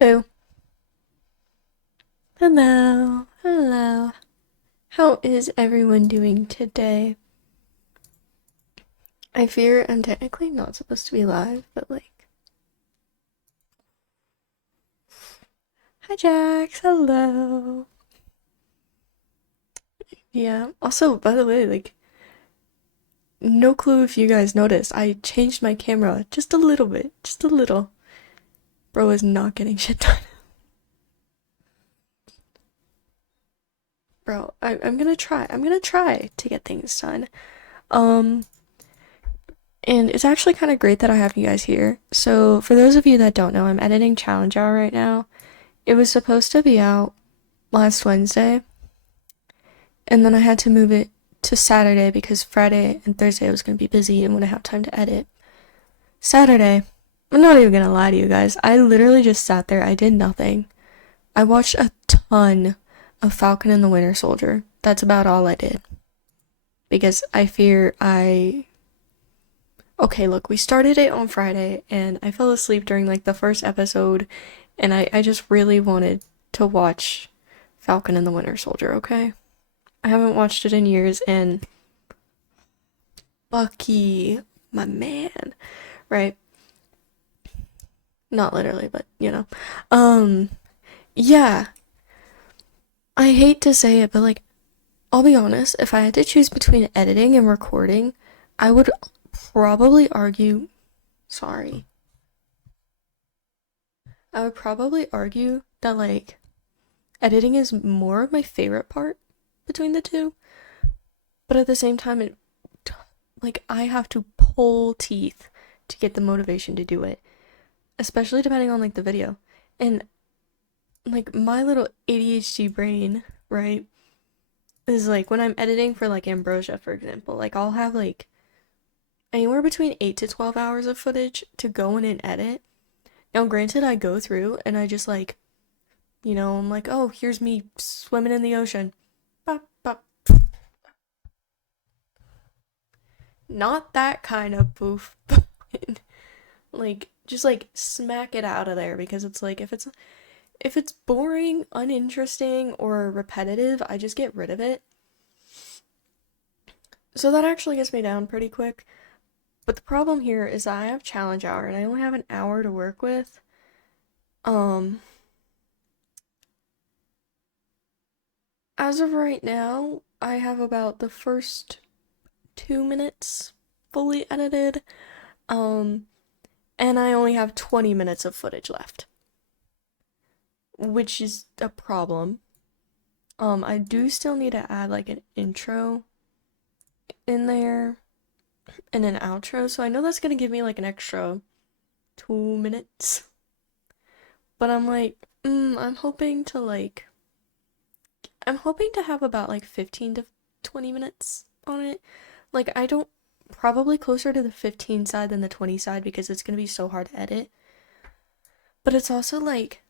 Hello. Hello. Hello. How is everyone doing today? I fear I'm technically not supposed to be live, but like. Hi, Jax. Hello. Yeah. Also, by the way, like, no clue if you guys noticed, I changed my camera just a little bit. Just a little. Bro is not getting shit done. Bro, I'm gonna try. I'm gonna try to get things done. Um, and it's actually kind of great that I have you guys here. So, for those of you that don't know, I'm editing Challenge Hour right now. It was supposed to be out last Wednesday, and then I had to move it to Saturday because Friday and Thursday I was going to be busy and wouldn't have time to edit. Saturday, I'm not even going to lie to you guys, I literally just sat there, I did nothing. I watched a ton of Falcon and the Winter Soldier. That's about all I did. Because I fear I. Okay, look, we started it on Friday, and I fell asleep during like the first episode, and I just really wanted to watch Falcon and the Winter Soldier, okay? I haven't watched it in years, and Bucky, my man, right? Not literally, but you know. Um, yeah, I hate to say it, but like, I'll be honest, if I had to choose between editing and recording, I would probably argue, sorry, I would probably argue that like, editing is more of my favorite part between the two, but at the same time, like, I have to pull teeth to get the motivation to do it, especially depending on like the video. And like my little ADHD brain, right, is like when I'm editing for like Ambrosia, for example, like I'll have like anywhere between 8 to 12 hours of footage to go in and edit. Now, granted, I go through and I just like, I'm like, oh, here's me swimming in the ocean. Bop, bop. Not that kind of poof. Like, just like smack it out of there because it's like if it's boring, uninteresting, or repetitive, I just get rid of it. So that actually gets me down pretty quick. But the problem here is that I have challenge hour and I only have an hour to work with. Um, as of right now, I have about the first 2 minutes fully edited. Um, and I only have 20 minutes of footage left, which is a problem. I do still need to add like an intro in there and an outro, so I know that's gonna give me like an extra 2 minutes. But I'm like, I'm hoping to have about like 15 to 20 minutes on it. Like, I don't, probably closer to the 15 side than the 20 side because it's gonna be so hard to edit. But it's also like,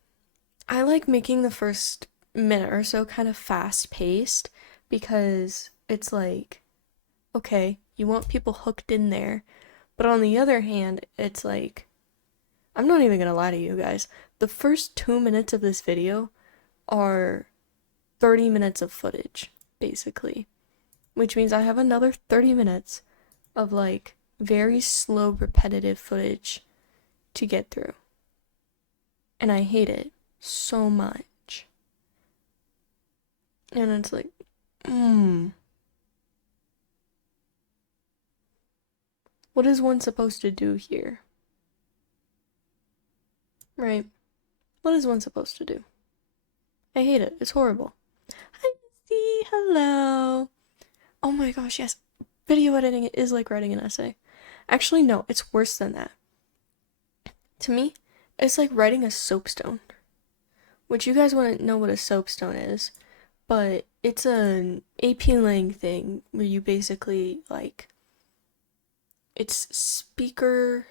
I like making the first minute or so kind of fast paced because it's like, okay, you want people hooked in there. But on the other hand, it's like, I'm not even gonna lie to you guys. The first 2 minutes of this video are 30 minutes of footage, basically. Which means I have another 30 minutes of like very slow, repetitive footage to get through. And I hate it so much. And it's like, what is one supposed to do here? Right? What is one supposed to do? I hate it. It's horrible. Hi, Misty. Hello. Oh my gosh, yes. Video editing is like writing an essay. Actually, no, it's worse than that. To me, it's like writing a soapstone. Which you guys wouldn't know what a soapstone is, but it's an AP Lang thing where you basically like it's speaker,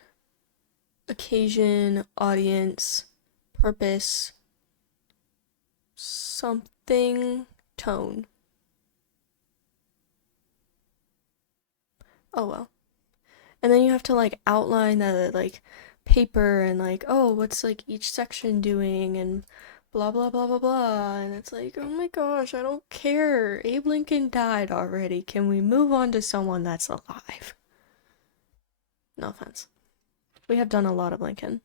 occasion, audience, purpose, something, tone. Oh well. And then you have to like outline the like paper and like, oh, what's like each section doing and blah blah blah blah blah. And it's like, oh my gosh, I don't care. Abe Lincoln died already. Can we move on to someone that's alive? No offense. We have done a lot of Lincoln.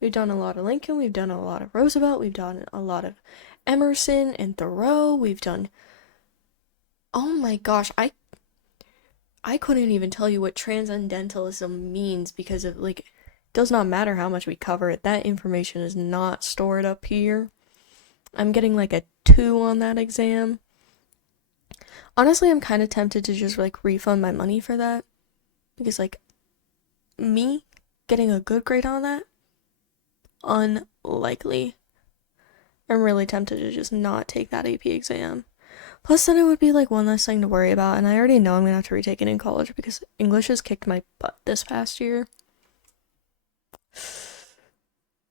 We've done a lot of Lincoln, we've done a lot of Roosevelt, we've done a lot of Emerson and Thoreau, we've done, oh my gosh, I couldn't even tell you what transcendentalism means because it like does not matter how much we cover it. That information is not stored up here. I'm getting like a 2 on that exam. Honestly, I'm kind of tempted to just like refund my money for that because like me getting a good grade on that, unlikely. I'm really tempted to just not take that AP exam. Plus, then it would be like one less thing to worry about, and I already know I'm gonna have to retake it in college because English has kicked my butt this past year.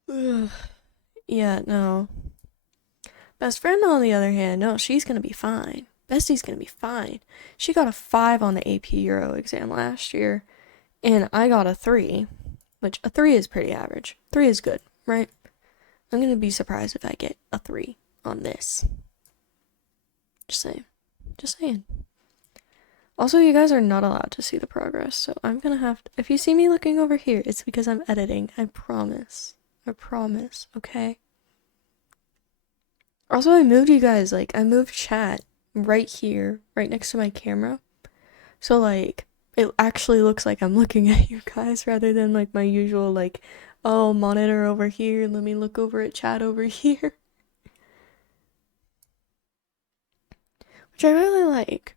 Yeah, no. Best friend, on the other hand, no, she's gonna be fine. Bestie's gonna be fine. She got a 5 on the AP Euro exam last year, and I got a 3, which a 3 is pretty average. 3 is good, right? I'm gonna be surprised if I get a 3 on this. Just saying. Just saying. Also, you guys are not allowed to see the progress, so I'm gonna have to. If you see me looking over here, it's because I'm editing. I promise. I promise, okay? Also, I moved you guys, like, I moved chat right here, right next to my camera. So, like, it actually looks like I'm looking at you guys rather than, like, my usual, like, oh, monitor over here, let me look over at chat over here. Which I really like.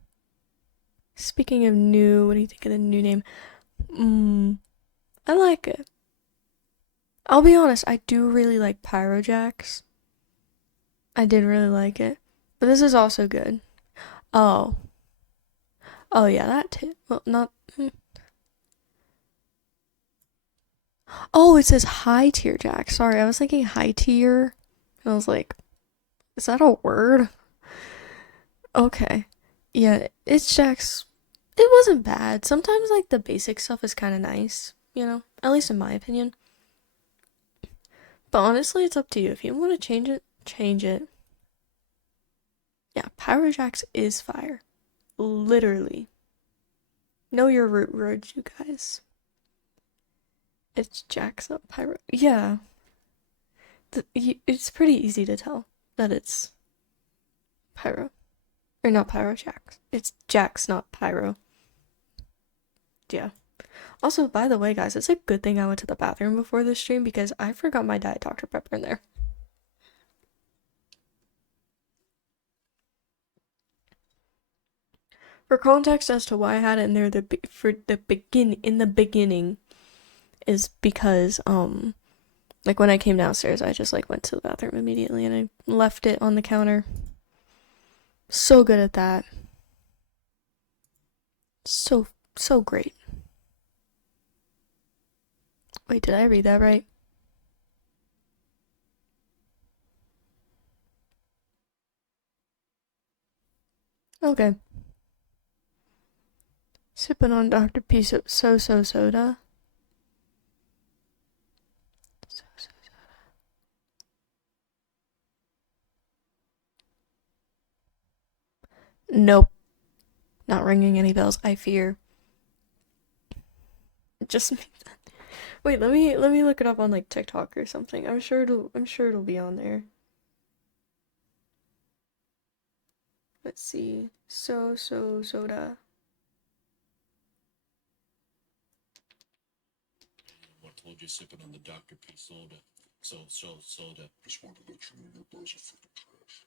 Speaking of new, what do you think of the new name? I like it. I'll be honest, I do really like Pyrojax. I did really like it. But this is also good. Oh. Oh yeah, that too. Well, not. Oh, it says high tier Jack. Sorry, I was thinking high tier. I was like, is that a word? Okay. Yeah, it's Jack's. It wasn't bad. Sometimes, like, the basic stuff is kind of nice, you know? At least in my opinion. But honestly, it's up to you. If you want to change it, change it. Yeah, Pyrojax is fire. Literally. Know your root words, you guys. It's Jax, not Pyro. Yeah. It's pretty easy to tell that it's Pyro. Or not Pyrojax. It's Jax, not Pyro. Yeah. Also, by the way, guys, it's a good thing I went to the bathroom before this stream because I forgot my Diet Dr. Pepper in there. For context as to why I had it in there in the beginning is because like when I came downstairs I just like went to the bathroom immediately and I left it on the counter. So good at that. So great. Wait, did I read that right? Okay. Sipping on Dr. P soda. Nope. Not ringing any bells, I fear. Just wait, let me look it up on like TikTok or something. I'm sure it'll be on there. Let's see. Soda. I told you sipping on the Dr. P soda. Soda. Just wanted to let you know your bars are fucking trash.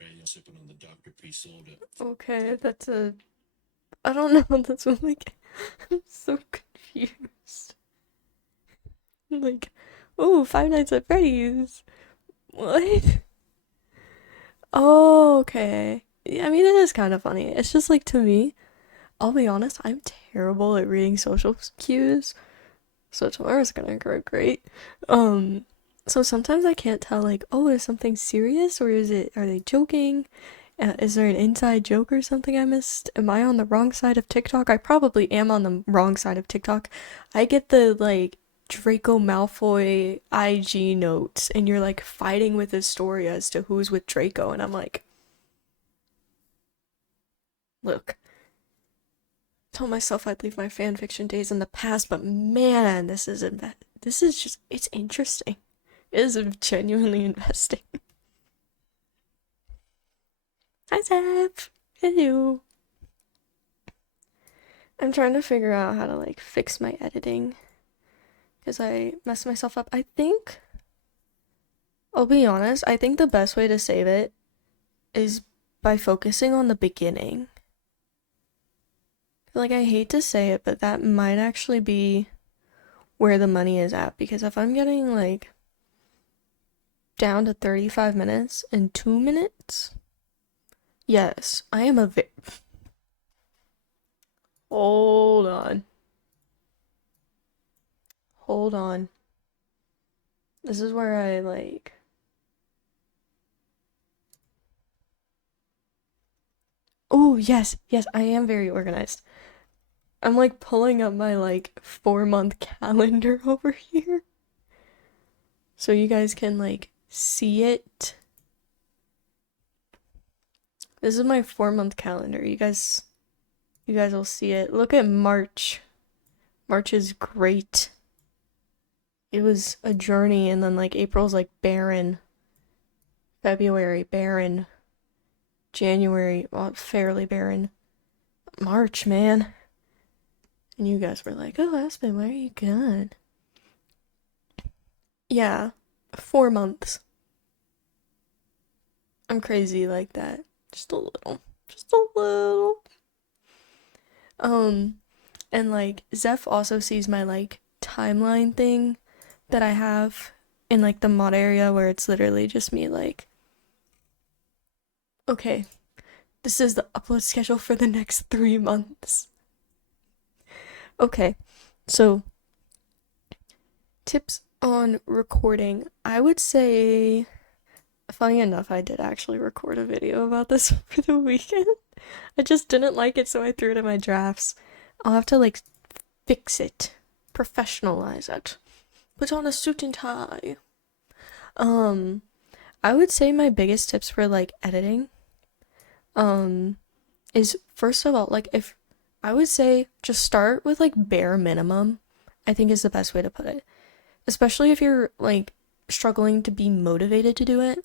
Right, you're sipping on the Dr. P soda. Okay, that's a. I don't know. That's what like. I'm so confused. Like, oh, Five Nights at Freddy's. What? Oh, okay. Yeah, I mean, it is kind of funny. It's just like to me, I'll be honest, I'm terrible at reading social cues. So tomorrow's gonna go great. Um, so sometimes I can't tell like, oh, is something serious or are they joking? Is there an inside joke or something I missed? Am I on the wrong side of TikTok? I probably am on the wrong side of TikTok. I get the like Draco Malfoy IG notes, and you're like fighting with Astoria as to who's with Draco, and I'm like, look, told myself I'd leave my fanfiction days in the past, but man, this is just it's interesting. It is genuinely investing. Hi Zeph. Hello. I'm trying to figure out how to like fix my editing because I messed myself up. I think I'll be honest, I think the best way to save it is by focusing on the beginning. Like, I hate to say it, but that might actually be where the money is at, because if I'm getting like down to 35 minutes in 2 minutes, yes, I am a hold on. Hold on. This is where I like. Oh, yes, yes, I am very organized. I'm like pulling up my like 4-month calendar over here so you guys can like see it. This is my 4-month calendar. You guys will see it. Look at March. March is great. It was a journey, and then like April's like barren. February barren. January, well, fairly barren. March, man. And you guys were like, "Oh, Aspen, where are you going?" Yeah, 4 months. I'm crazy like that. Just a little. Just a little. Um, and like Zeph also sees my like timeline thing that I have in like the mod area where it's literally just me like, okay, this is the upload schedule for the next 3 months. Okay, so tips on recording. I would say, funny enough, I did actually record a video about this over the weekend. I just didn't like it, so I threw it in my drafts. I'll have to like fix it, professionalize it, put on a suit and tie. Um, I would say my biggest tips for like editing, um, is first of all, like if I would say just start with like bare minimum, I think is the best way to put it. Especially if you're like struggling to be motivated to do it.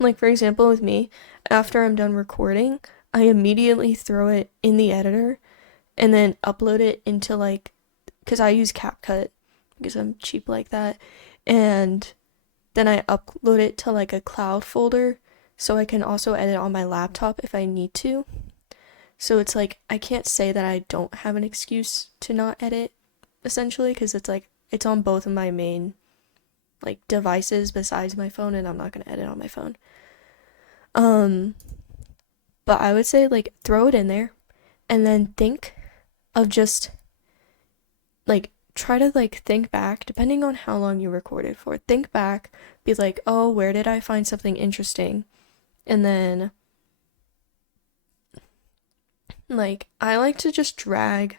Like for example with me, after I'm done recording, I immediately throw it in the editor and then upload it into like, because I use CapCut because I'm cheap like that, and then I upload it to like a cloud folder so I can also edit on my laptop if I need to. So it's like I can't say that I don't have an excuse to not edit essentially, because it's like it's on both of my main like devices besides my phone, and I'm not going to edit on my phone. Um but I would say like throw it in there and then think of just like try to like think back depending on how long you recorded for. Think back, be like, "Oh, where did I find something interesting?" And then like I like to just drag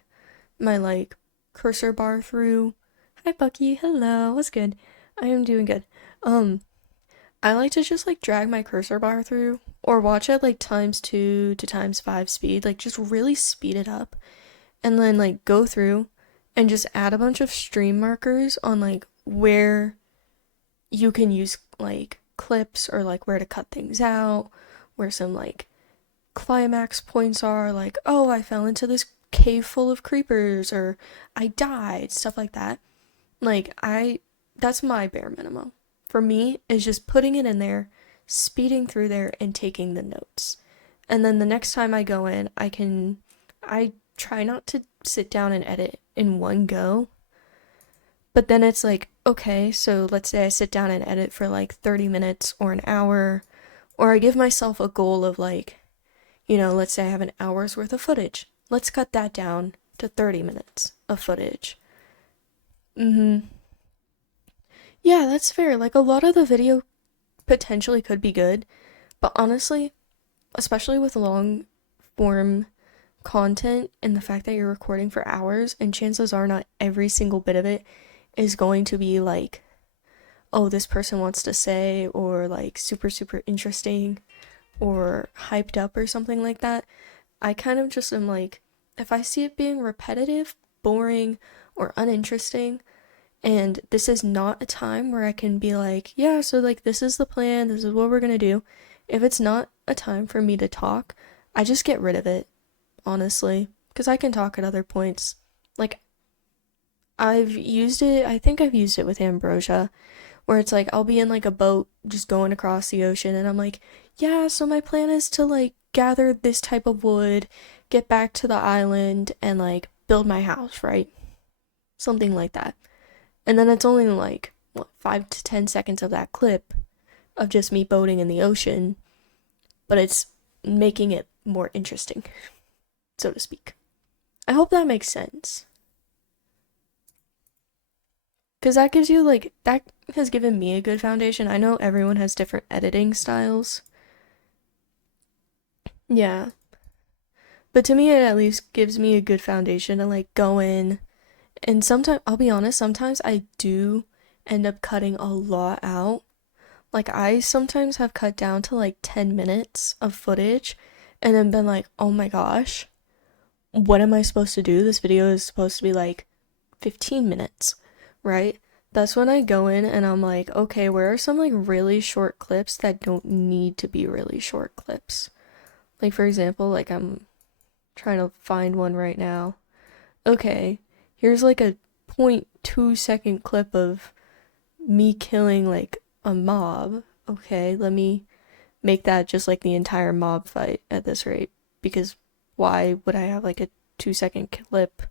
my like cursor bar through. Hi Bucky, hello, what's good? I am doing good. Um, I like to just like drag my cursor bar through or watch it like times 2 to times 5 speed, like just really speed it up and then like go through and just add a bunch of stream markers on like where you can use like clips or like where to cut things out, where some like climax points are, like, oh, I fell into this cave full of creepers or I died, stuff like that. Like, that's my bare minimum. For me, is just putting it in there, speeding through there, and taking the notes. And then the next time I go in, I try not to sit down and edit in one go. But then it's like, okay, so let's say I sit down and edit for like 30 minutes or an hour, or I give myself a goal of like, let's say I have an hour's worth of footage. Let's cut that down to 30 minutes of footage. Mm-hmm. Yeah, that's fair. Like a lot of the video potentially could be good, but honestly, especially with long form content and the fact that you're recording for hours, and chances are not every single bit of it is going to be like, oh, this person wants to say, or like super, super interesting or hyped up or something like that. I kind of just am like, if I see it being repetitive, boring, or uninteresting, and this is not a time where I can be like, yeah, so like this is the plan, this is what we're gonna do. If it's not a time for me to talk, I just get rid of it, honestly, because I can talk at other points. Like, I've used it, I think I've used it with Ambrosia, where it's like I'll be in like a boat just going across the ocean, and I'm like, yeah, so my plan is to like gather this type of wood, get back to the island, and like build my house, right? Something like that. And then it's only like, what, 5 to 10 seconds of that clip of just me boating in the ocean, but it's making it more interesting, so to speak. I hope that makes sense. Because that gives you, like, that has given me a good foundation. I know everyone has different editing styles. Yeah. But to me, it at least gives me a good foundation to, like, go in. And sometimes, I'll be honest, sometimes I do end up cutting a lot out. Like, I sometimes have cut down to, like, 10 minutes of footage and then been like, oh my gosh, what am I supposed to do? This video is supposed to be, like, 15 minutes, right? That's when I go in and I'm like, okay, where are some like really short clips that don't need to be really short clips? Like, for example, like I'm trying to find one right now. Okay, here's like a 0.2 second clip of me killing like a mob. Okay, let me make that just like the entire mob fight at this rate. Because why would I have like a 2 second clip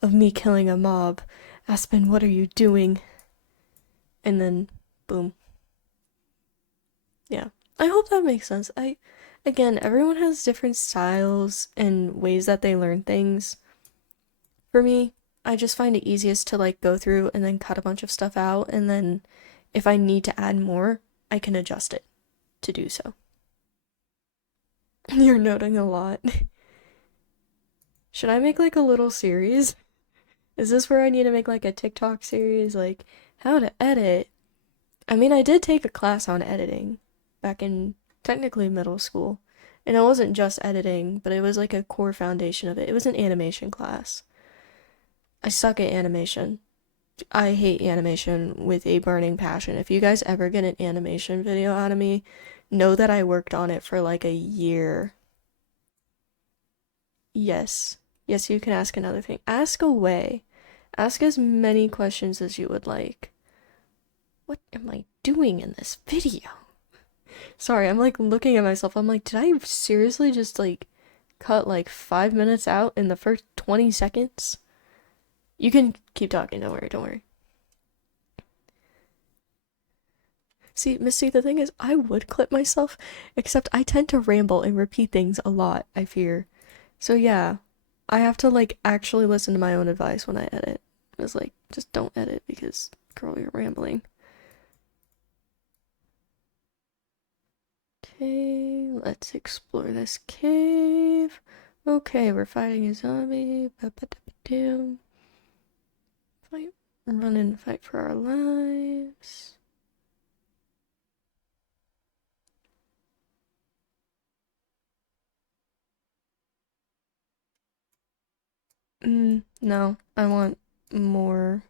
of me killing a mob? Aspen, what are you doing? And then boom. Yeah. I hope that makes sense. Again, everyone has different styles and ways that they learn things. For me, I just find it easiest to like go through and then cut a bunch of stuff out, and then if I need to add more, I can adjust it to do so. You're noting a lot. Should I make like a little series? Is this where I need to make like a TikTok series, like how to edit? I mean, I did take a class on editing back in technically middle school. And it wasn't just editing, but it was like a core foundation of it. It was an animation class. I suck at animation. I hate animation with a burning passion. If you guys ever get an animation video out of me, know that I worked on it for like a year. Yes. Yes, you can ask another thing. Ask away. Ask as many questions as you would like. What am I doing in this video? Sorry, I'm like looking at myself. I'm like, did I seriously just like cut like 5 minutes out in the first 20 seconds? You can keep talking, don't worry, don't worry. See, Misty, the thing is, I would clip myself, except I tend to ramble and repeat things a lot, I fear. So yeah, I have to like actually listen to my own advice when I edit. It's like, just don't edit because, girl, you're rambling. Okay, let's explore this cave. Okay, we're fighting a zombie. Ba-ba-da-ba-doo. Fight, run and fight for our lives. No, I want more.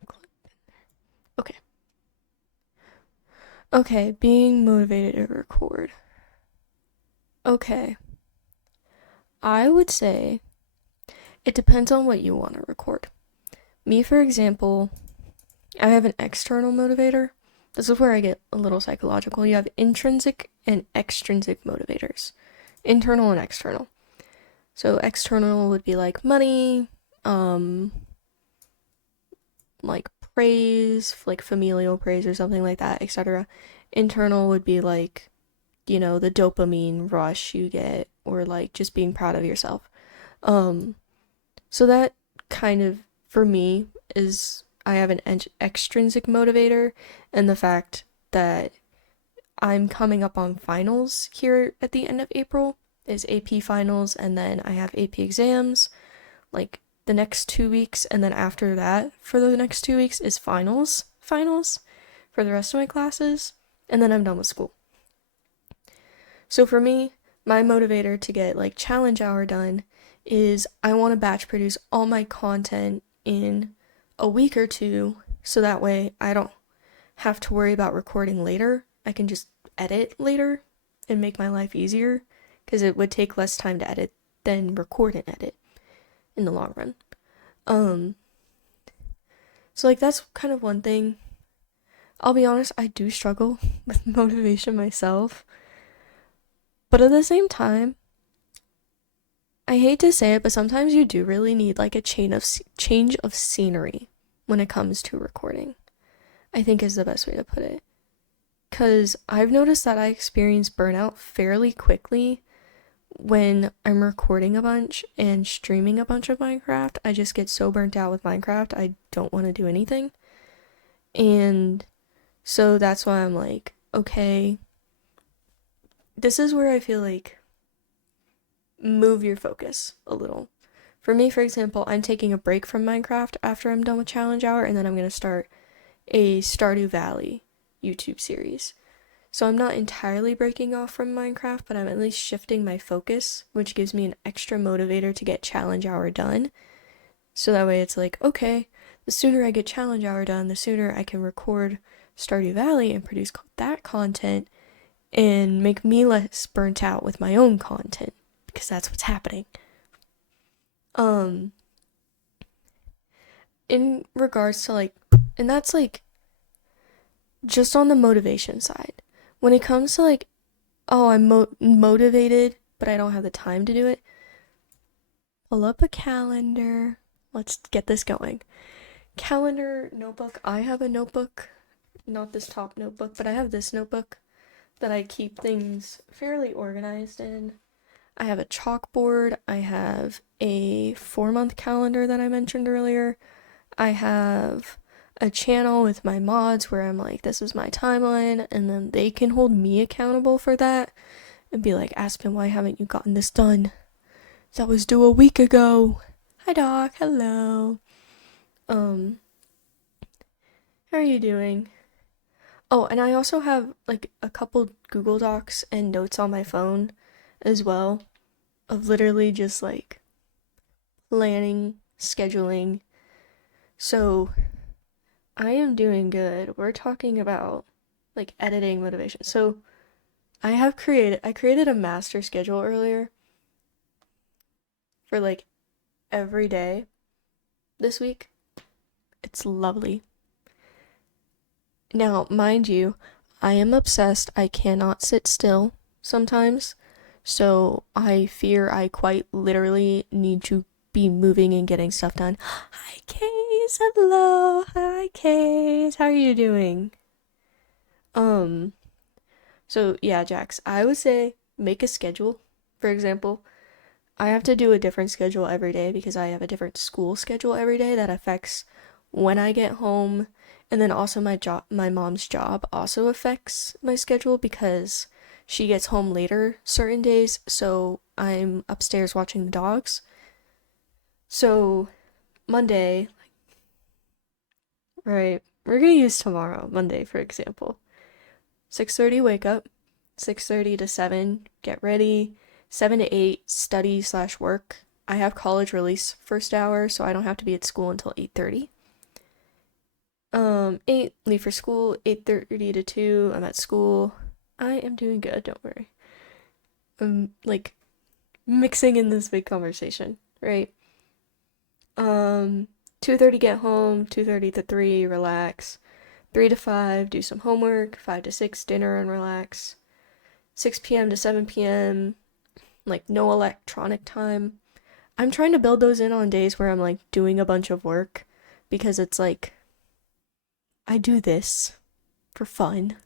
Okay. Okay, being motivated to record. Okay, I would say it depends on what you want to record. Me, for example, I have an external motivator. This is where I get a little psychological. You have intrinsic and extrinsic motivators, internal and external. So external would be like money, like praise, like familial praise or something like that, etc. Internal would be like, the dopamine rush you get, or like just being proud of yourself. Um, so that kind of, for me, is I have an extrinsic motivator, and the fact that I'm coming up on finals here at the end of April. is AP finals, and then I have AP exams like the next 2 weeks, and then after that for the next 2 weeks is finals for the rest of my classes, and then I'm done with school. So for me, my motivator to get like challenge hour done is I want to batch produce all my content in a week or two, so that way I don't have to worry about recording later. I can just edit later and make my life easier, because it would take less time to edit than record and edit in the long run. So like that's kind of one thing. I'll be honest, I do struggle with motivation myself. But at the same time, I hate to say it, but sometimes you do really need like a change of scenery when it comes to recording, I think is the best way to put it. Because I've noticed that I experience burnout fairly quickly when I'm recording a bunch and streaming a bunch of Minecraft. I just get so burnt out with Minecraft, I don't want to do anything. And so that's why I'm like, okay, this is where I feel like move your focus a little. For me, for example, I'm taking a break from Minecraft after I'm done with challenge hour, and then I'm going to start a Stardew Valley YouTube series. So I'm not entirely breaking off from Minecraft, but I'm at least shifting my focus, which gives me an extra motivator to get challenge hour done. So that way it's like, okay, the sooner I get challenge hour done, the sooner I can record Stardew Valley and produce that content and make me less burnt out with my own content, because that's what's happening. In regards to like, and that's like just on the motivation side. When it comes to like, oh, I'm motivated, but I don't have the time to do it, pull up a calendar. Let's get this going. Calendar, notebook. I have a notebook, not this top notebook, but I have this notebook that I keep things fairly organized in. I have a chalkboard. I have a 4-month calendar that I mentioned earlier. I have a channel with my mods where I'm like, this is my timeline, and then they can hold me accountable for that and be like, Aspen, why haven't you gotten this done? That was due a week ago. Hi, Doc. Hello. How are you doing? Oh, and I also have like a couple Google Docs and notes on my phone as well, of literally just like planning, scheduling. So I am doing good. We're talking about like editing motivation. So I created a master schedule earlier for like every day this week. It's lovely. Now, mind you, I am obsessed. I cannot sit still sometimes. So I fear I quite literally need to be moving and getting stuff done. Hi, Case. Hello. Hi, Case. How are you doing? So yeah, Jax, I would say make a schedule. For example, I have to do a different schedule every day because I have a different school schedule every day that affects when I get home. And then also my mom's job also affects my schedule because she gets home later certain days, so I'm upstairs watching the dogs. So Monday, right, we're gonna use tomorrow, Monday, for example. 6:30 wake up, 6:30 to 7 get ready, 7 to 8 study slash work. I have college release first hour, so I don't have to be at school until 8:30. 8 leave for school, 8:30 to 2 I'm at school. I am doing good, don't worry. I'm like mixing in this big conversation, right? 2:30 get home, 2:30 to 3 relax, 3 to 5 do some homework, 5 to 6 dinner and relax, 6 p.m. to 7 p.m. like no electronic time. I'm trying to build those in on days where I'm like doing a bunch of work, because it's like I do this for fun.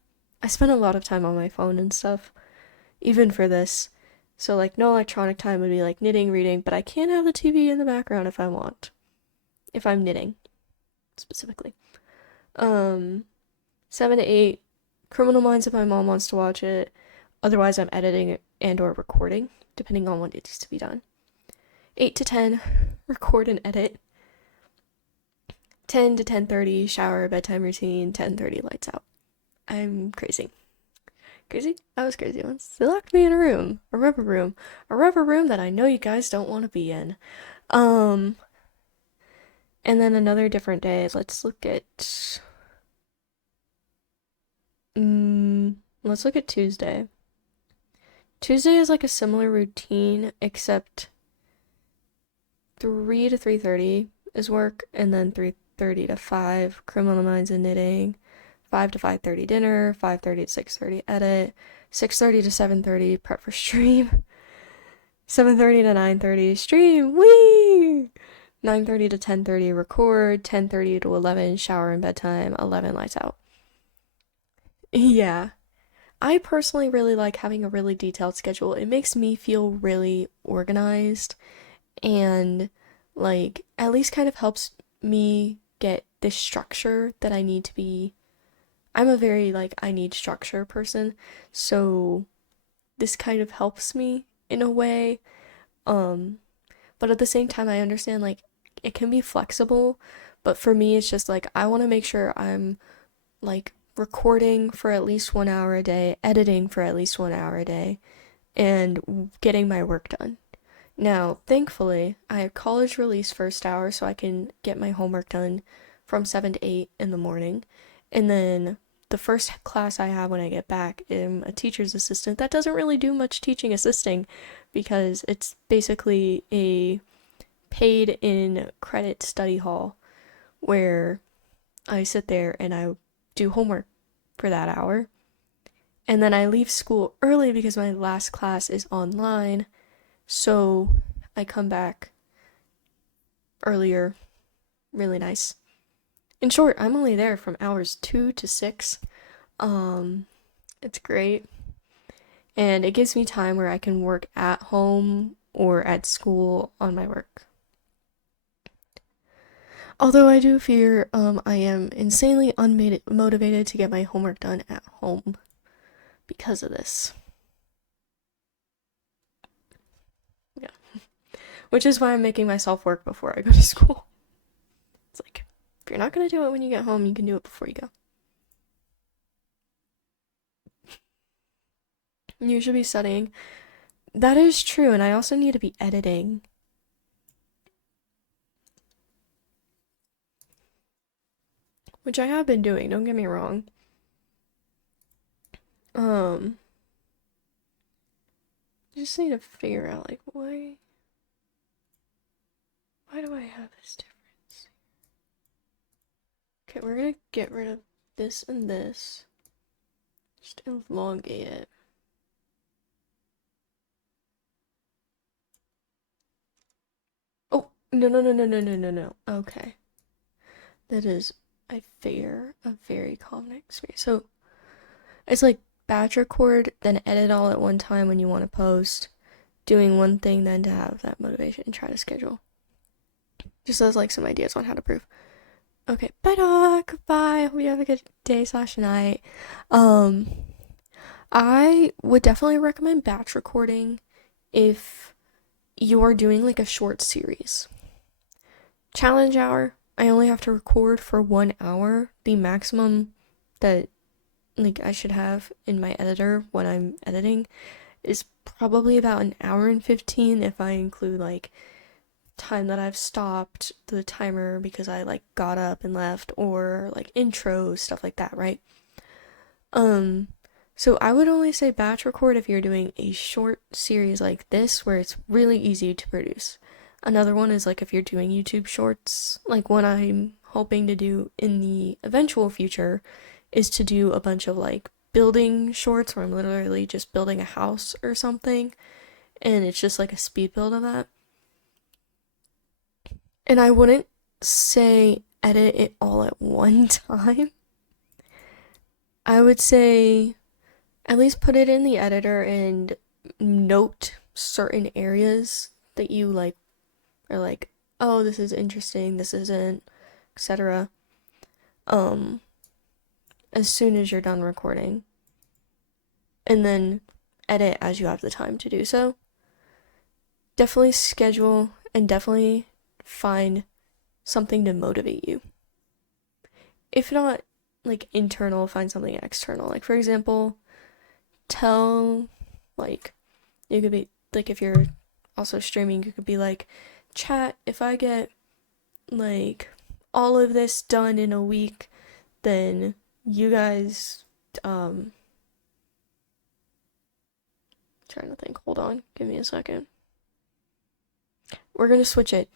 I spend a lot of time on my phone and stuff, even for this. So like no electronic time would be like knitting, reading, but I can have the TV in the background if I want. If I'm knitting, specifically. 7 to 8, Criminal Minds if my mom wants to watch it. Otherwise I'm editing and or recording. depending on what needs to be done. 8 to 10, record and edit. 10 to 10:30, shower, bedtime routine. 10:30, lights out. I'm crazy. Crazy? I was crazy once. They locked me in a room, a rubber room that I know you guys don't want to be in. And then another different day. Let's look at Tuesday. Tuesday is like a similar routine, except 3 to 3:30 is work, and then 3:30 to 5, Criminal Minds and Knitting. 5 to 5:30 dinner, 5:30 to 6:30 edit, 6:30 to 7:30 prep for stream, 7:30 to 9:30 stream, wee! 9:30 to 10:30 record, 10:30 to 11 shower and bedtime, 11 lights out. Yeah. I personally really like having a really detailed schedule. It makes me feel really organized and like at least kind of helps me get this structure that I need to be. I'm a very like I need structure person, so this kind of helps me in a way. But at the same time I understand like it can be flexible, but for me it's just like I want to make sure I'm like recording for at least 1 hour a day, editing for at least 1 hour a day, and getting my work done. Now, thankfully, I have college release first hour, so I can get my homework done from 7 to 8 in the morning. And then the first class I have when I get back, I'm a teacher's assistant. That doesn't really do much teaching assisting because it's basically a paid in credit study hall where I sit there and I do homework for that hour. And then I leave school early because my last class is online. So I come back earlier. Really nice. In short, I'm only there from hours 2 to 6. It's great. And it gives me time where I can work at home or at school on my work. Although I do fear I am insanely unmotivated to get my homework done at home because of this. Yeah. Which is why I'm making myself work before I go to school. It's like, if you're not going to do it when you get home, you can do it before you go. You should be studying. That is true, and I also need to be editing. Which I have been doing, don't get me wrong. Just need to figure out, like, why do I have this difference? Okay, we're gonna get rid of this and this. Just elongate it. Oh, no. Okay. That is, I fear, a very common experience. So, it's like batch record, then edit all at one time when you want to post, doing one thing, then to have that motivation and try to schedule. Just as like some ideas on how to prove. Okay, bye doc, bye. Hope you have a good day / night. I would definitely recommend batch recording if you are doing like a short series. Challenge hour, I only have to record for 1 hour. The maximum that like I should have in my editor when I'm editing is probably about 1 hour and 15 if I include like time that I've stopped the timer because I like got up and left, or like intros, stuff like that, right? So I would only say batch record if you're doing a short series like this where it's really easy to produce. Another one is like if you're doing YouTube shorts, like what I'm hoping to do in the eventual future is to do a bunch of like building shorts where I'm literally just building a house or something, and it's just like a speed build of that. And I wouldn't say edit it all at one time. I would say at least put it in the editor and note certain areas that you like are like, oh, this is interesting, this isn't, etc. As soon as you're done recording. And then edit as you have the time to do so. definitely schedule and definitely find something to motivate you. If not like internal, find something external. Like for example, tell like you could be like if you're also streaming, you could be like, chat, if I get like all of this done in a week, then you guys trying to think. Hold on. Give me a second. We're gonna switch it.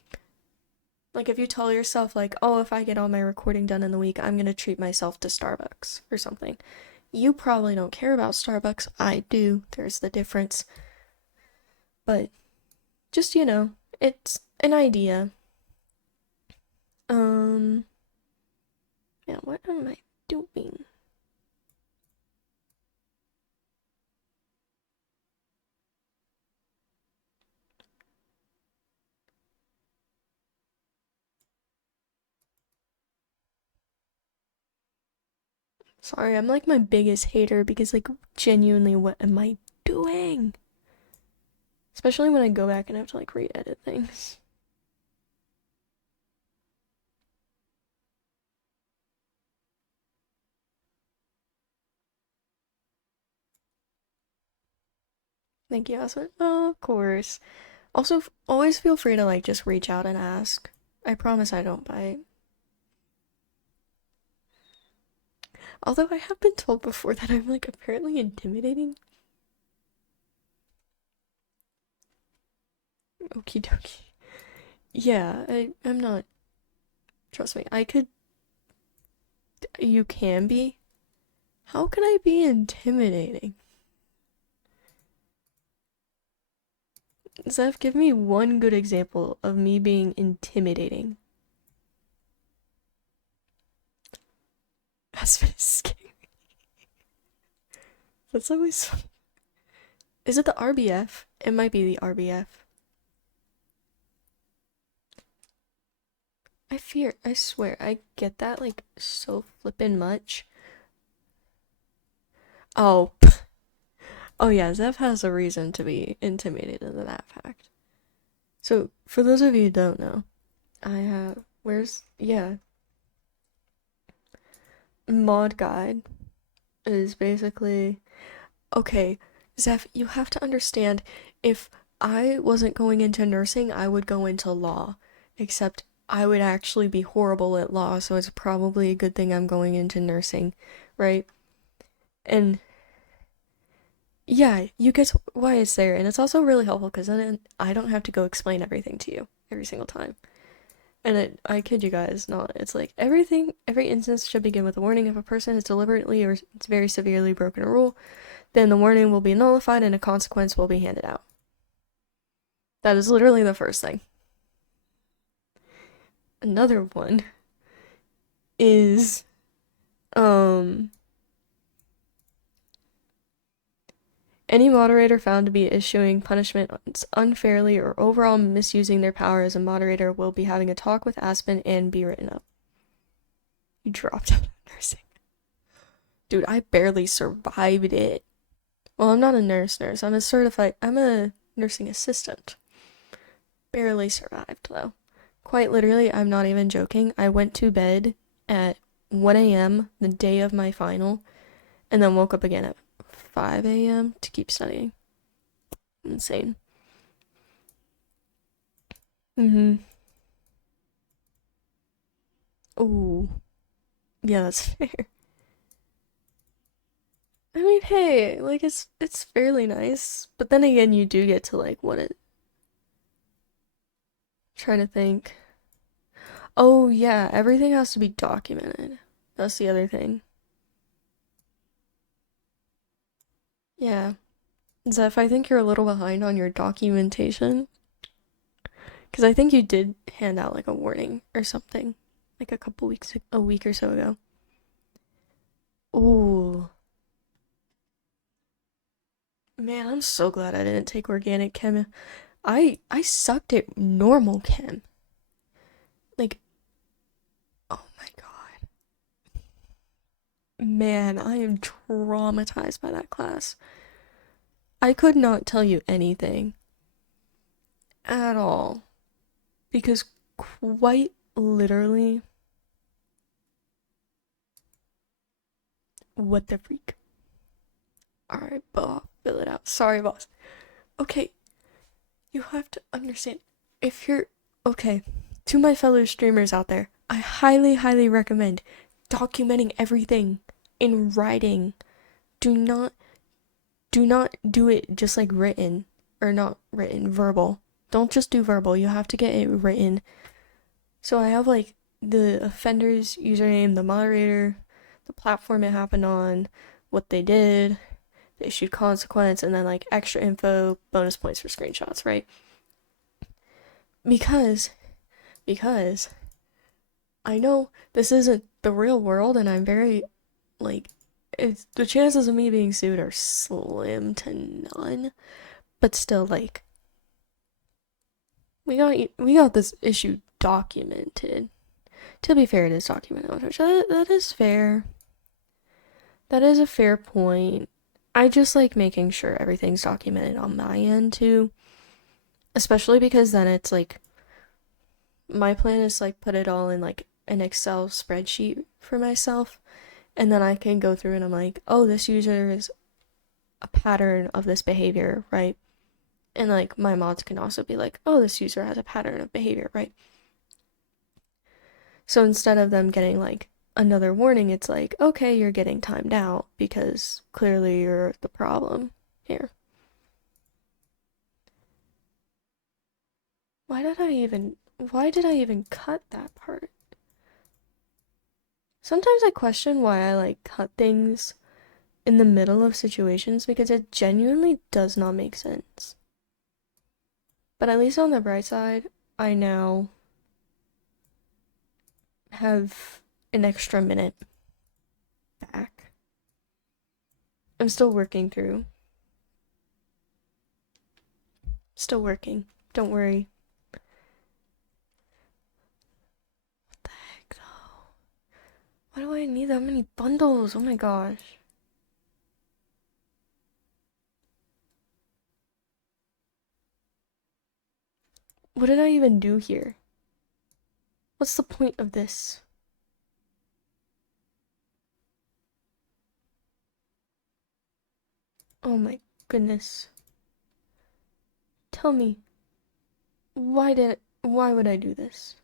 Like if you tell yourself like, oh, if I get all my recording done in the week, I'm gonna treat myself to Starbucks or something. You probably don't care about Starbucks. I do. There's the difference. But just, it's an idea. Um yeah, what am I doing? Sorry, I'm like my biggest hater because like genuinely what am I doing? Especially when I go back and have to like re-edit things. Thank you, Aspen. Oh, of course. Also, always feel free to like just reach out and ask. I promise I don't bite. Although I have been told before that I'm like apparently intimidating. Okie dokie. Yeah, I'm not. Trust me, I could. You can be. How can I be intimidating? Zeph, give me one good example of me being intimidating. Aspen is scary. That's always fun. Is it the RBF? It might be the RBF. I swear, I get that like so flippin' much. Oh, oh yeah, Zeph has a reason to be intimidated in that fact. So, for those of you who don't know, I have, yeah, mod guide is basically, okay, Zeph, you have to understand, if I wasn't going into nursing, I would go into law, except I would actually be horrible at law, so it's probably a good thing I'm going into nursing, right? And yeah, you get why it's there, and it's also really helpful because then I don't have to go explain everything to you every single time. And I kid you guys not, it's like every instance should begin with a warning. If a person has deliberately or it's very severely broken a rule, then the warning will be nullified and a consequence will be handed out. That is literally the first thing. Another one is, um, any moderator found to be issuing punishments unfairly or overall misusing their power as a moderator will be having a talk with Aspen and be written up. You dropped out of nursing. Dude, I barely survived it. Well, I'm not a nurse. I'm a nursing assistant. Barely survived, though. Quite literally, I'm not even joking. I went to bed at 1 a.m. the day of my final, and then woke up again at 5 a.m. to keep studying. Insane. Mm-hmm. Ooh. Yeah, that's fair. I mean, hey, like it's fairly nice, but then again, you do get to like what it. Trying to think. Oh yeah, everything has to be documented. That's the other thing. Yeah. Zeph, I think you're a little behind on your documentation. Because I think you did hand out like a warning or something. Like a week or so ago. Ooh. Man, I'm so glad I didn't take organic chem. I sucked at normal chem. Like, oh my god. Man, I am traumatized by that class. I could not tell you anything. at all. Because quite literally, what the freak? Alright, boss, fill it out. Sorry, boss. Okay, you have to understand. If you're. Okay, to my fellow streamers out there, I highly, highly recommend documenting everything in writing. Do not. Do not do it just like written. Or not written, verbal. Don't just do verbal, you have to get it written. So I have like the offender's username, the moderator, the platform it happened on, what they did, the issued consequence, and then like extra info, bonus points for screenshots, right? Because I know this isn't the real world, and I'm very like the chances of me being sued are slim to none, but still like we got this issue documented. To be fair, it is documented on Twitch. That is fair. That is a fair point. I just like making sure everything's documented on my end too. Especially because then it's like my plan is like put it all in like an Excel spreadsheet for myself. And then I can go through and I'm like, oh, this user is a pattern of this behavior, right? And like my mods can also be like, oh, this user has a pattern of behavior, right? So instead of them getting like another warning, it's like, okay, you're getting timed out because clearly you're the problem here. Why did I even cut that part? Sometimes I question why I like cut things in the middle of situations because it genuinely does not make sense. But at least on the bright side, I now have an extra minute back. I'm still working through. Still working. Don't worry. What the heck though? Why do I need that many bundles? Oh my gosh. What did I even do here? What's the point of this? Oh my goodness. Tell me, why would I do this?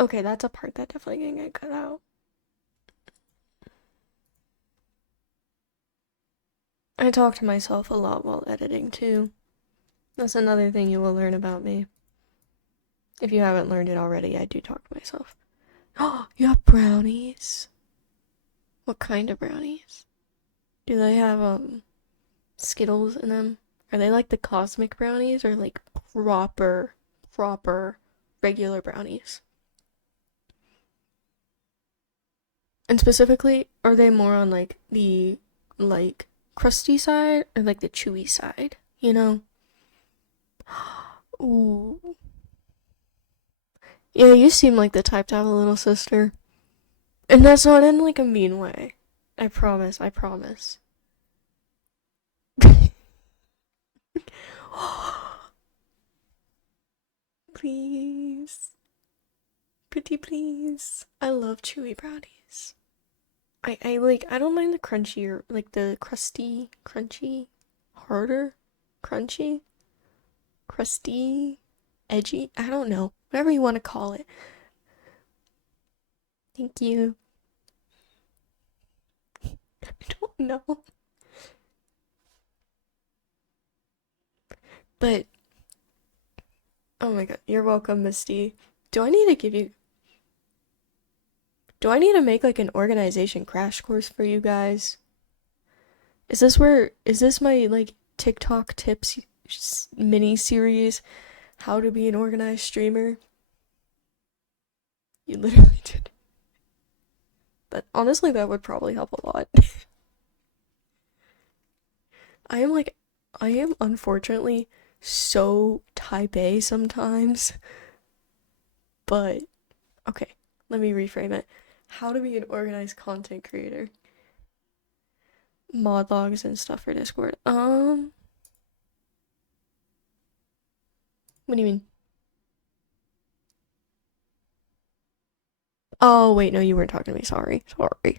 Okay, that's a part that definitely can get cut out. I talk to myself a lot while editing too. That's another thing you will learn about me. If you haven't learned it already, I do talk to myself. Oh, you have brownies? What kind of brownies? Do they have Skittles in them? Are they like the cosmic brownies or like proper regular brownies? And specifically, are they more on like the like crusty side or like the chewy side? You know? Ooh. Yeah, you seem like the type to have a little sister. And that's not in like a mean way. I promise, I promise. Please. Pretty please. I love chewy brownies. I don't mind the crunchy or like the crusty, crunchy, harder, crunchy, crusty, edgy. I don't know. Whatever you want to call it. Thank you. I don't know. But oh my god, you're welcome, Misty. Do I need to give you Do I need to make like an organization crash course for you guys? Is this my like TikTok tips mini series? How to be an organized streamer? You literally did. But honestly, that would probably help a lot. I am like, I am unfortunately so type A sometimes, but okay, let me reframe it. How to be an organized content creator? Mod logs and stuff for Discord. What do you mean? Oh, wait, no, you weren't talking to me. Sorry. Sorry.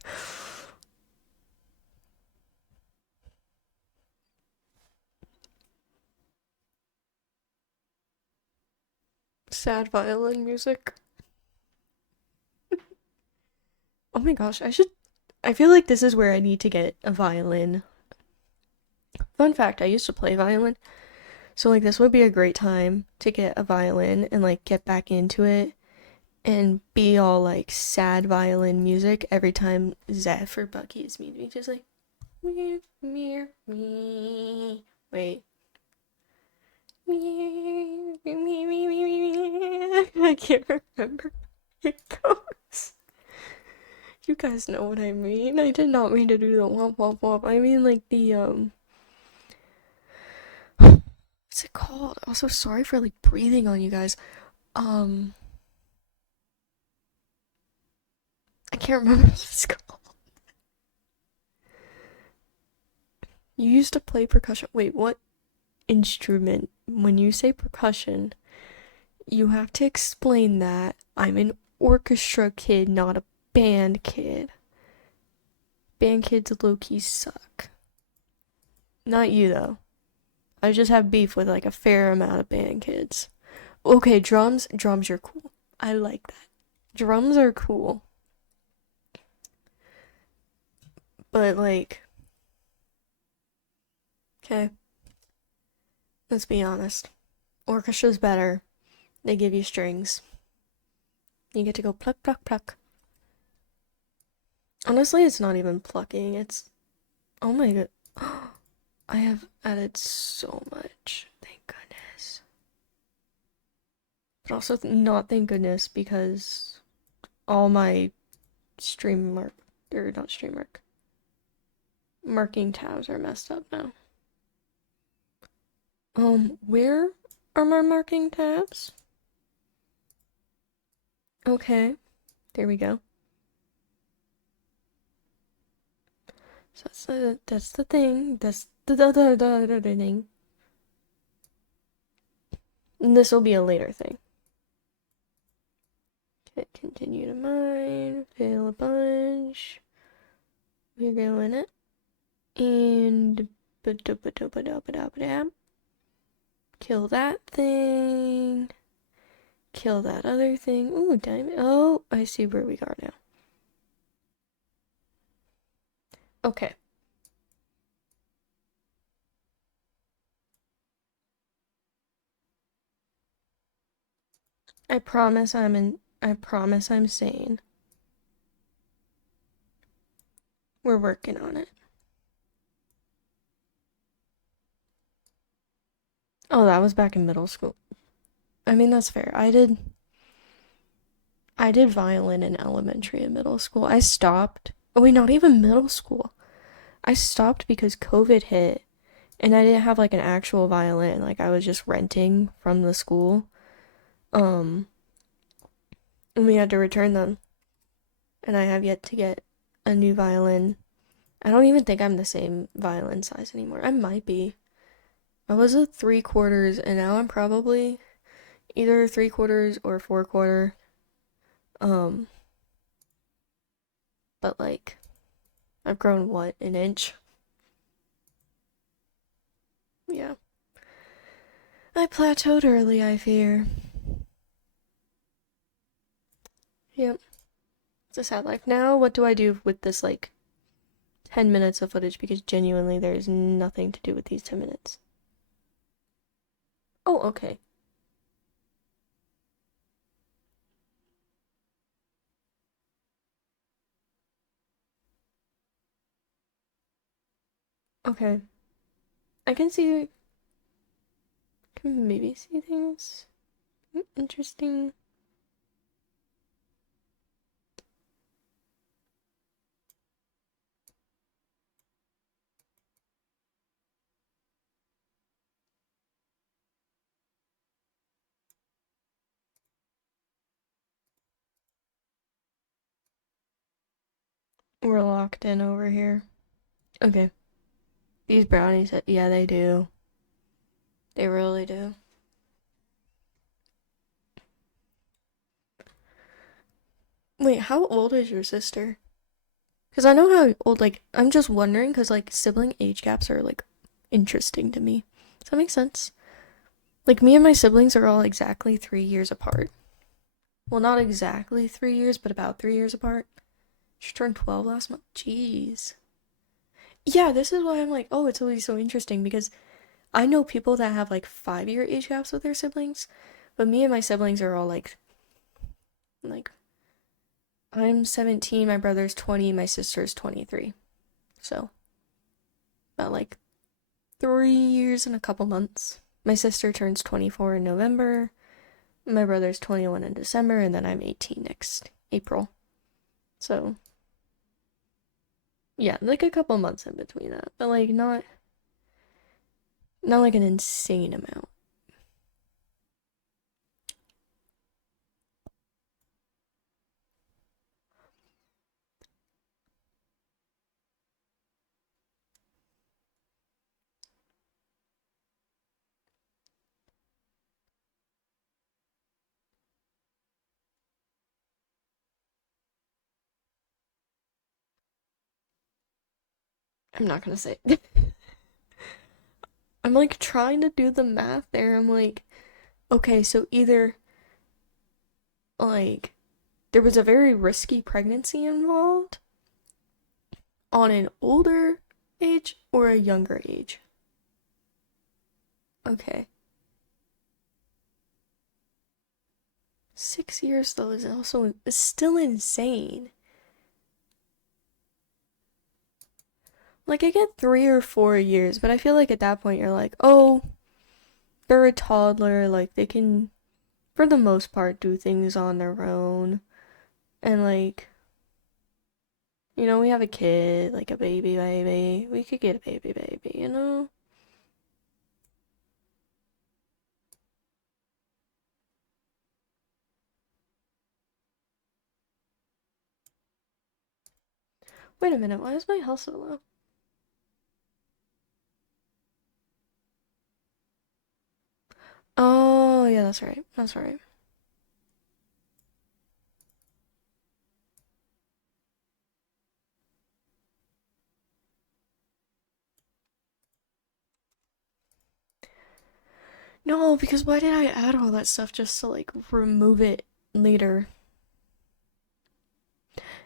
Sad violin music. Oh my gosh, I feel like this is where I need to get a violin. Fun fact, I used to play violin. So like this would be a great time to get a violin and like get back into it and be all like sad violin music every time Zeph or Bucky is mean to me. Just like me, me, me. Wait. Me, me, me, me, me, me. I can't remember. It goes. You guys know what I mean. I did not mean to do the womp womp womp. I mean like the what's it called? Also sorry for like breathing on you guys. Um I can't remember what it's called. You used to play percussion. Wait, what instrument? When you say percussion, you have to explain that. I'm an orchestra kid, not a band kid. Band kids low key suck. Not you though. I just have beef with like a fair amount of band kids. Okay, drums are cool. I like that. Drums are cool. But like, okay, let's be honest. Orchestra's better. They give you strings. You get to go pluck, pluck, pluck. Honestly, it's not even plucking. It's. Oh my god. I have added so much. Thank goodness. But also, not thank goodness because all my stream mark. Or not stream mark. Marking tabs are messed up now. Where are my marking tabs? Okay, there we go. So that's the thing. That's the thing. And this will be a later thing. Okay, continue to mine. Fail a bunch. We're going it. And kill that thing. Kill that other thing. Ooh, diamond. Oh, I see where we are now. Okay. I promise I'm sane. We're working on it. Oh, that was back in middle school. I mean, that's fair. I did violin in elementary and middle school. I stopped. Oh, wait, not even middle school. I stopped because COVID hit and I didn't have like an actual violin. Like I was just renting from the school. Um, and we had to return them. And I have yet to get a new violin. I don't even think I'm the same violin size anymore. I might be. I was a 3/4 and now I'm probably either 3/4 or 4/4. Um, but like I've grown what, an inch? Yeah. I plateaued early, I fear. Yep. It's a sad life. Now, what do I do with this, like, 10 minutes of footage? Because genuinely, there's nothing to do with these 10 minutes. Oh, okay. Okay. I can see. Can maybe see things. Interesting. We're locked in over here. Okay. These brownies, yeah, they do. They really do. Wait, how old is your sister? Because I know how old, like, I'm just wondering, because, like, sibling age gaps are, like, interesting to me. Does that make sense? Like, me and my siblings are all exactly 3 years apart. Well, not exactly 3 years, but about 3 years apart. She turned 12 last month. Jeez. Yeah, this is why I'm like, oh, it's always so interesting because I know people that have like 5 year age gaps with their siblings, but me and my siblings are all like I'm 17, my brother's 20, my sister's 23. So, about like 3 years and a couple months. My sister turns 24 in November, my brother's 21 in December, and then I'm 18 next April. So, yeah, like a couple months in between that, but like not like an insane amount. I'm not gonna say. I'm like trying to do the math there. I'm like, okay, so either like there was a very risky pregnancy involved on an older age or a younger age. Okay. 6 years though is still insane. Like I get 3 or 4 years, but I feel like at that point you're like, oh, they're a toddler, like they can for the most part do things on their own. And like, we have a kid, like a baby. We could get a baby. Wait a minute, why is my health so low? Oh, yeah, that's right. That's right. No, because why did I add all that stuff just to like remove it later?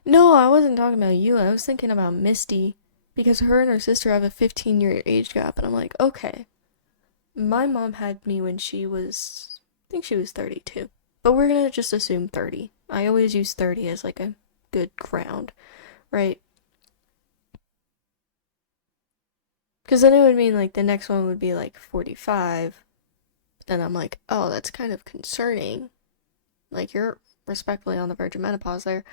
No, I wasn't talking about you. I was thinking about Misty because her and her sister have a 15-year age gap, and I'm like, okay, my mom had me when she was, I think she was 32, but we're gonna just assume 30. I always use 30 as like a good ground, right? Because then it would mean like the next one would be like 45. But then I'm like, oh, that's kind of concerning. Like you're respectfully on the verge of menopause there.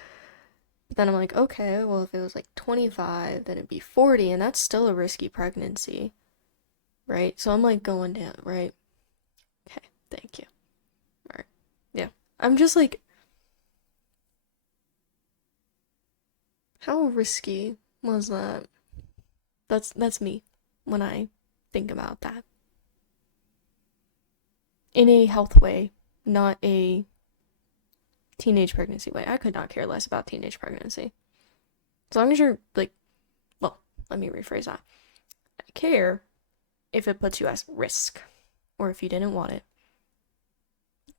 But then I'm like, okay, well, if it was like 25, then it'd be 40, and that's still a risky pregnancy, right? So I'm like going down, right? Okay, thank you. All right. Yeah. I'm just like, how risky was that? That's me when I think about that. In a health way, not a teenage pregnancy way. I could not care less about teenage pregnancy. As long as you're like, well, let me rephrase that. I care if it puts you at risk or if you didn't want it.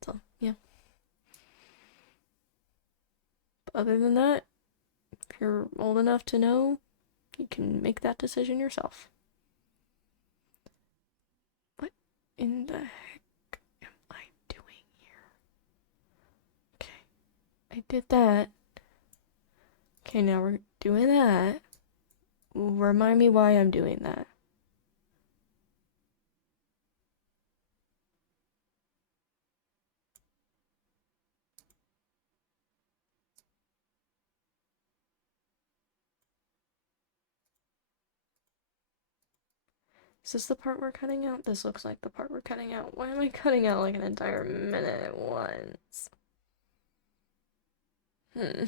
So, yeah. But other than that, if you're old enough to know, you can make that decision yourself. What in the heck am I doing here? Okay, I did that. Okay, now we're doing that. Remind me why I'm doing that. Is this the part we're cutting out? This looks like the part we're cutting out. Why am I cutting out like an entire minute at once? Hmm.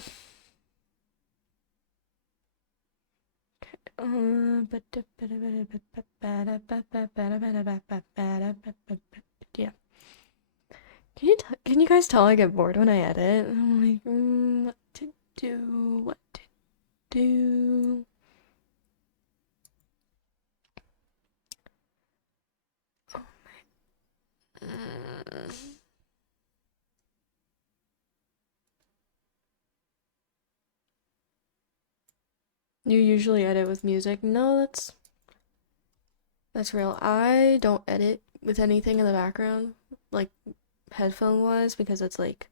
Yeah. Can you guys tell I get bored when I edit? I'm like, what to do? What to do? Mm. You usually edit with music? No, that's real. I don't edit with anything in the background, like headphone wise, because it's like,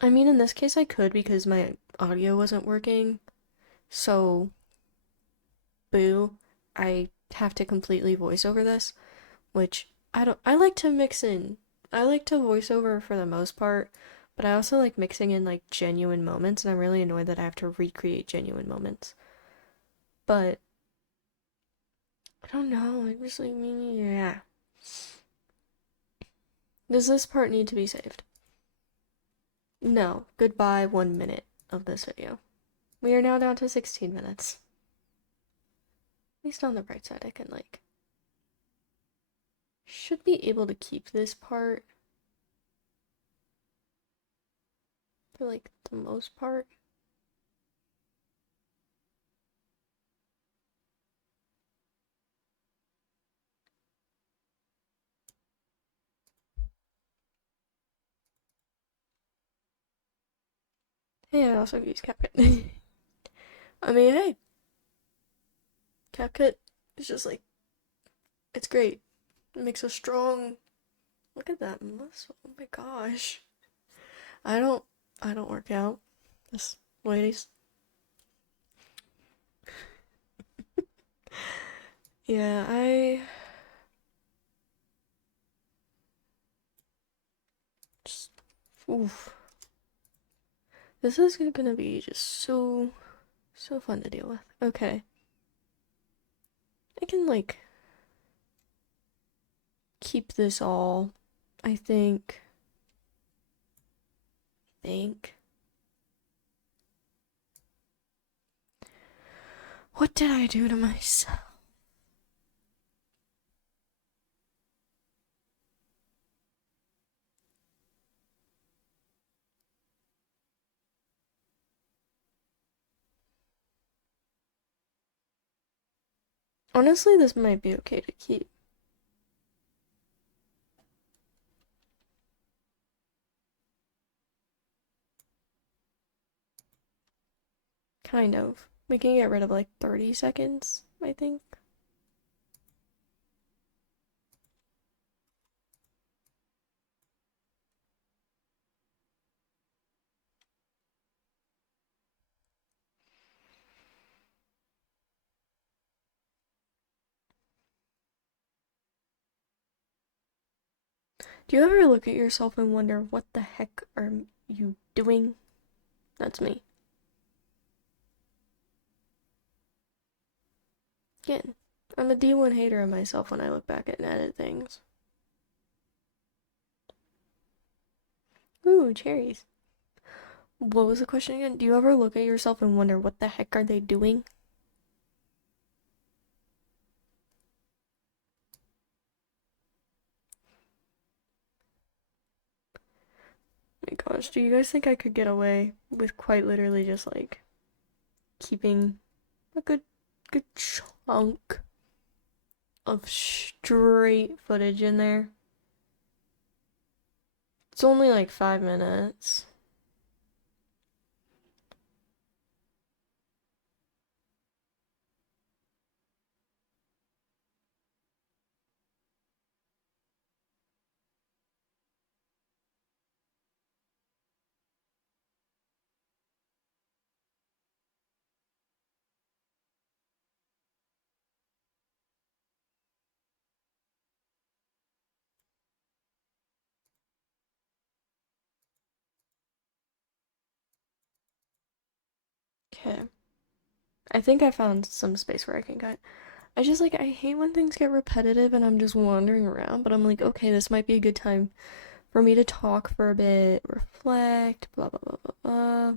I mean, in this case, I could because my audio wasn't working. So, boo, I have to completely voice over this, which I don't, I like to mix in. I like to voice over for the most part, but I also like mixing in like genuine moments, and I'm really annoyed that I have to recreate genuine moments. But I don't know, I just like, yeah. Does this part need to be saved? No. Goodbye 1 minute of this video. We are now down to 16 minutes. At least on the bright side, I can like, should be able to keep this part for like the most part. Hey, I also use CapCut. I mean, hey, CapCut is just like, it's great. It makes a strong. Look at that muscle. Oh my gosh. I don't. I don't work out. This ladies. Yeah, I just. Oof. This is gonna be just so fun to deal with. Okay. I can like keep this all. I think. What did I do to myself? Honestly, this might be okay to keep. Kind of. We can get rid of like 30 seconds, I think. Do you ever look at yourself and wonder what the heck are you doing? That's me. Again, I'm a D1 hater of myself when I look back at and edit things. Ooh, cherries. What was the question again? Do you ever look at yourself and wonder what the heck are they doing? My gosh, do you guys think I could get away with quite literally just like keeping a good chunk of straight footage in there? It's only like 5 minutes. Okay. I think I found some space where I can cut. I just like, I hate when things get repetitive and I'm just wandering around, but I'm like, okay, this might be a good time for me to talk for a bit, reflect, blah blah blah blah blah.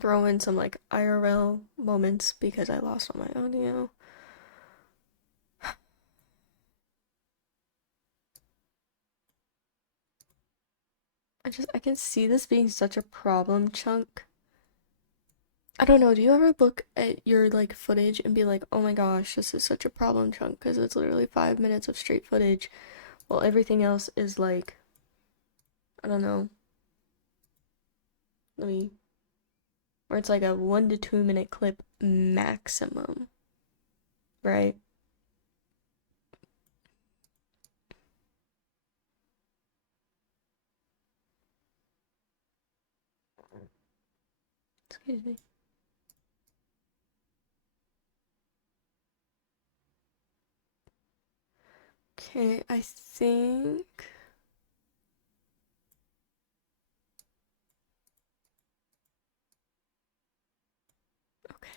throw in some like IRL moments because I lost all my audio. I can see this being such a problem chunk. I don't know, do you ever look at your like footage and be like, oh my gosh, this is such a problem chunk because it's literally 5 minutes of straight footage while everything else is like, I don't know, let me, where it's like a 1 to 2 minute clip maximum, right? Excuse me. Okay, I think. Okay.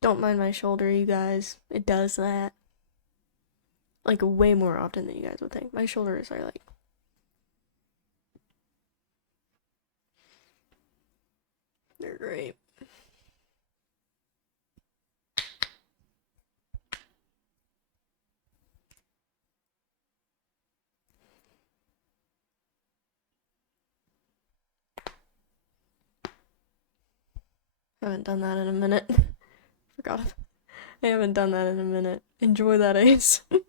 Don't mind my shoulder, you guys. It does that. Like, way more often than you guys would think. My shoulders are like. They're great. I haven't done that in a minute. Forgot. I haven't done that in a minute. Enjoy that ASMR.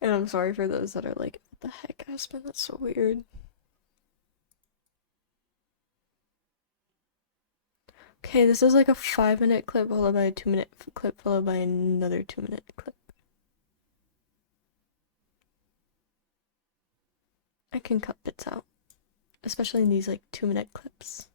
And I'm sorry for those that are like, what the heck, Aspen? That's so weird. Okay, this is like a 5 minute clip followed by a 2 minute clip followed by another 2 minute clip. I can cut bits out, especially in these like 2 minute clips.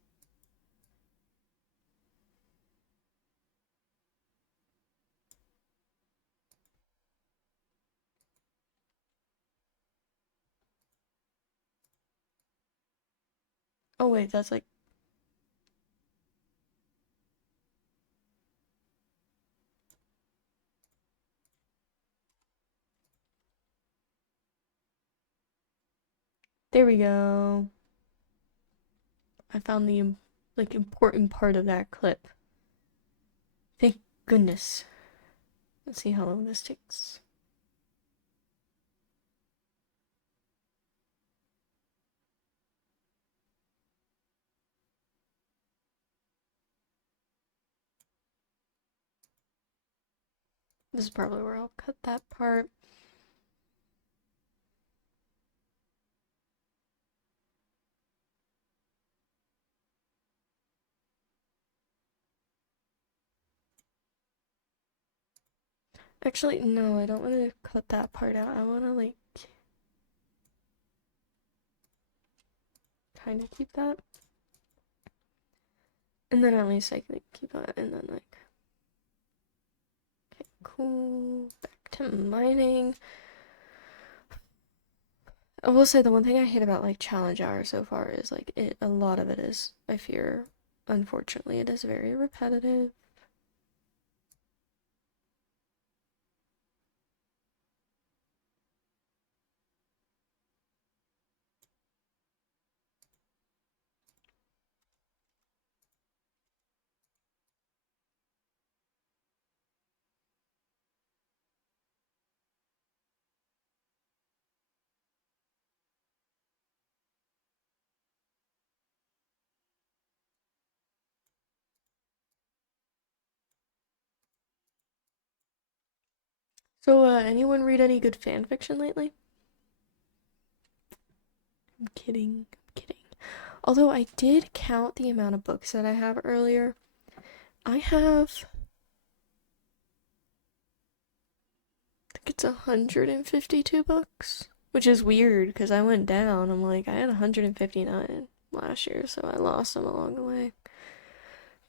Oh, wait, that's like. There we go. I found the like important part of that clip. Thank goodness. Let's see how long this takes. This is probably where I'll cut that part. Actually, no, I don't want to cut that part out. I want to like kind of keep that. And then at least I can keep that and then like. Okay, cool. Back to mining. I will say the one thing I hate about like challenge hour so far is like a lot of it is, I fear, unfortunately, it is very repetitive. So, anyone read any good fan fiction lately? I'm kidding. I'm kidding. Although I did count the amount of books that I have earlier. I have, I think it's 152 books, which is weird because I went down. I'm like, I had 159 last year, so I lost them along the way.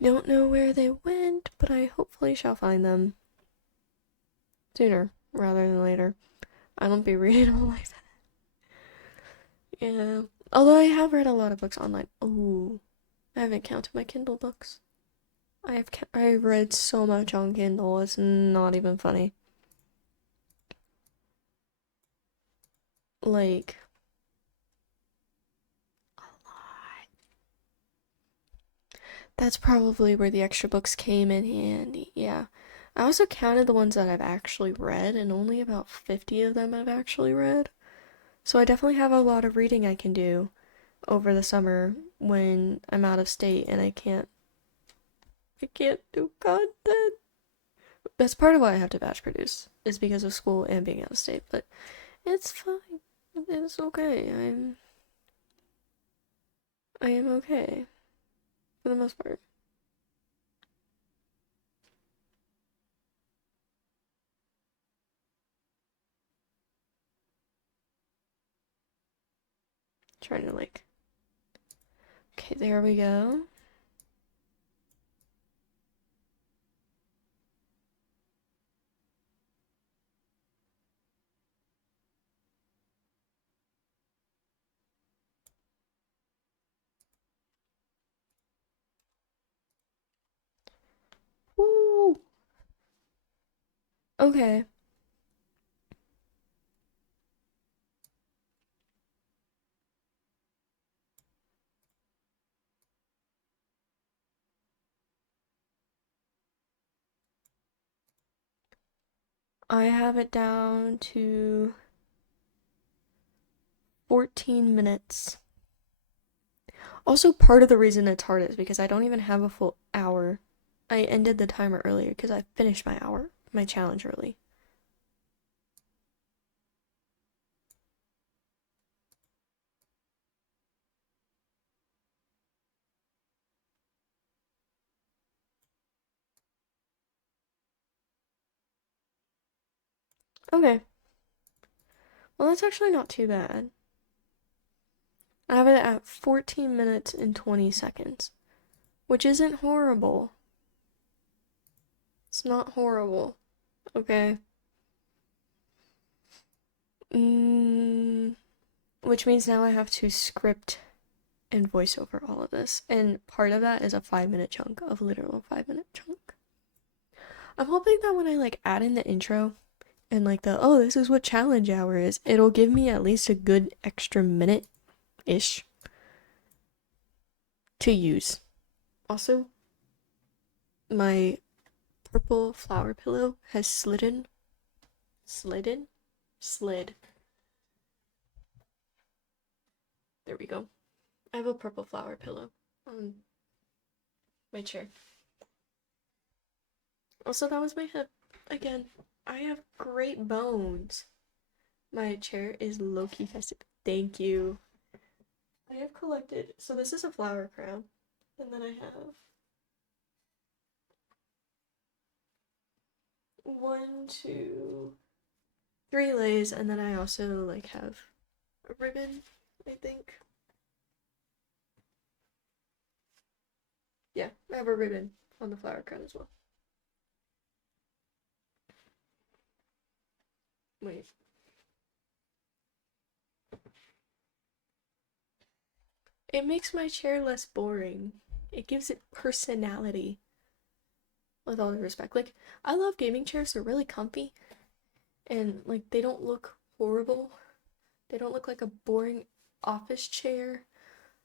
Don't know where they went, but I hopefully shall find them sooner rather than later. I don't be reading all like that. Yeah. Although I have read a lot of books online. Ooh, I haven't counted my Kindle books. I've read so much on Kindle. It's not even funny. like a lot. That's probably where the extra books came in handy. Yeah. I also counted the ones that I've actually read, and only about 50 of them I've actually read. So I definitely have a lot of reading I can do over the summer when I'm out of state and I can't do content. That's part of why I have to batch produce, is because of school and being out of state, but it's fine. It's okay. I am okay for the most part. Trying to like, okay, there we go. Woo! Okay. I have it down to 14 minutes. Also, part of the reason it's hard is because I don't even have a full hour. I ended the timer earlier because I finished my challenge early. Okay. Well, that's actually not too bad. I have it at 14 minutes and 20 seconds, which isn't horrible. It's not horrible. Okay. Mm, which means now I have to script and voice over all of this. And part of that is a 5 minute chunk, of literal 5 minute chunk. I'm hoping that when I like add in the intro and like oh, this is what challenge hour is, it'll give me at least a good extra minute ish to use. Also, my purple flower pillow has slid. There we go. I have a purple flower pillow on my chair. Also, that was my hip. Again, I have great bones. My chair is low-key festive. Thank you. I have collected, so this is a flower crown, and then I have one, two, three lays, and then I also like have a ribbon, I think. Yeah, I have a ribbon on the flower crown as well. Wait. It makes my chair less boring. It gives it personality. With all due respect. Like, I love gaming chairs, they're really comfy. And, like, they don't look horrible. They don't look like a boring office chair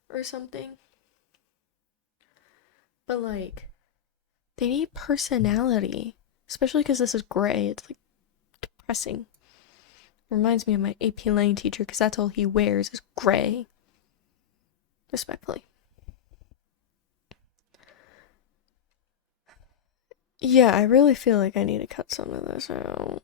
or something. But, like, they need personality. Especially because this is gray. It's, like, depressing. Reminds me of my AP Lang teacher because that's all he wears is gray. Respectfully. Yeah, I really feel like I need to cut some of this out.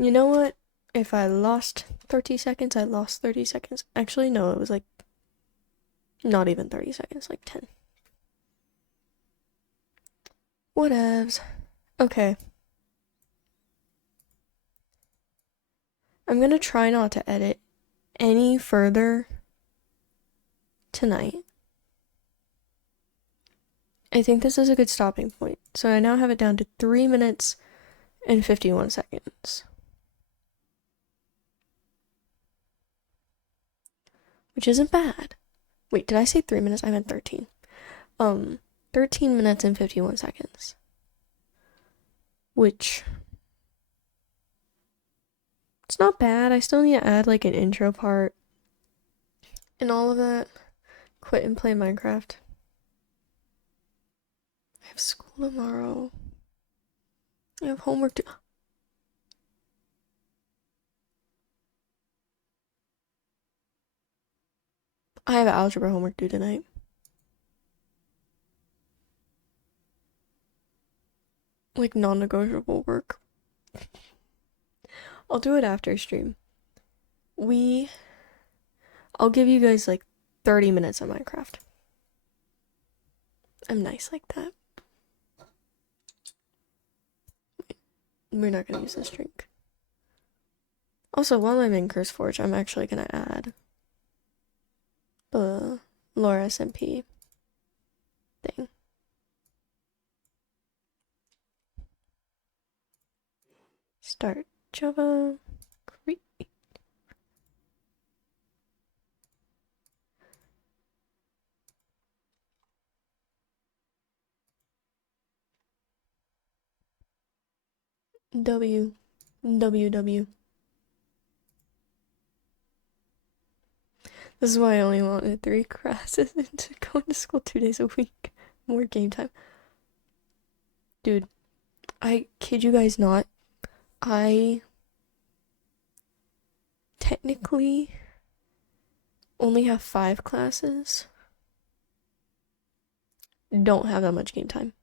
You know what? If I lost 30 seconds, I lost 30 seconds. Actually, no, it was like not even 30 seconds, like 10. Whatevs. Okay. I'm gonna try not to edit any further tonight. I think this is a good stopping point. So I now have it down to 3 minutes and 51 seconds. Which isn't bad. Wait, did I say 3 minutes? I meant 13. 13 minutes and 51 seconds. Which, it's not bad. I still need to add like an intro part and all of that. Quit and play Minecraft. I have school tomorrow. I have homework to. I have algebra homework due tonight. Like non-negotiable work. I'll do it after stream. I'll give you guys like 30 minutes of Minecraft. I'm nice like that. We're not gonna use this drink. Also, while I'm in CurseForge, I'm actually gonna add the Lore SMP thing. Start Java. Create. W. W. This is why I only wanted 3 classes into going to school 2 days a week. More game time. Dude, I kid you guys not. I technically only have 5 classes. Don't have that much game time.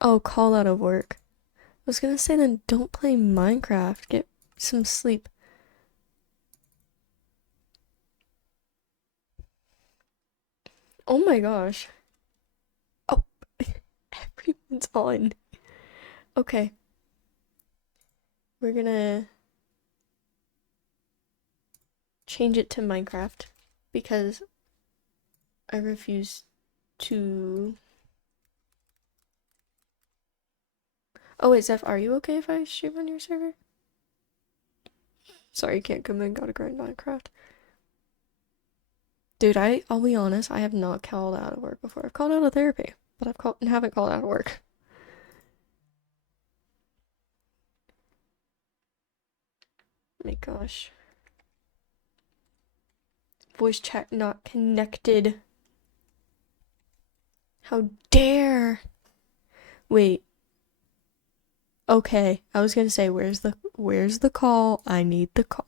Oh, call out of work. I was gonna say then don't play Minecraft. Get some sleep. Oh my gosh. Oh, everyone's on. Okay. We're gonna change it to Minecraft because I refuse to. Oh wait, Zeph, are you okay if I stream on your server? Sorry, can't come in, gotta grind Minecraft. Dude, I'll be honest, I have not called out of work before. I've called out of therapy, but haven't called out of work. Oh my gosh. Voice chat not connected. How dare! Wait. Okay, I was gonna say, where's the call? I need the call.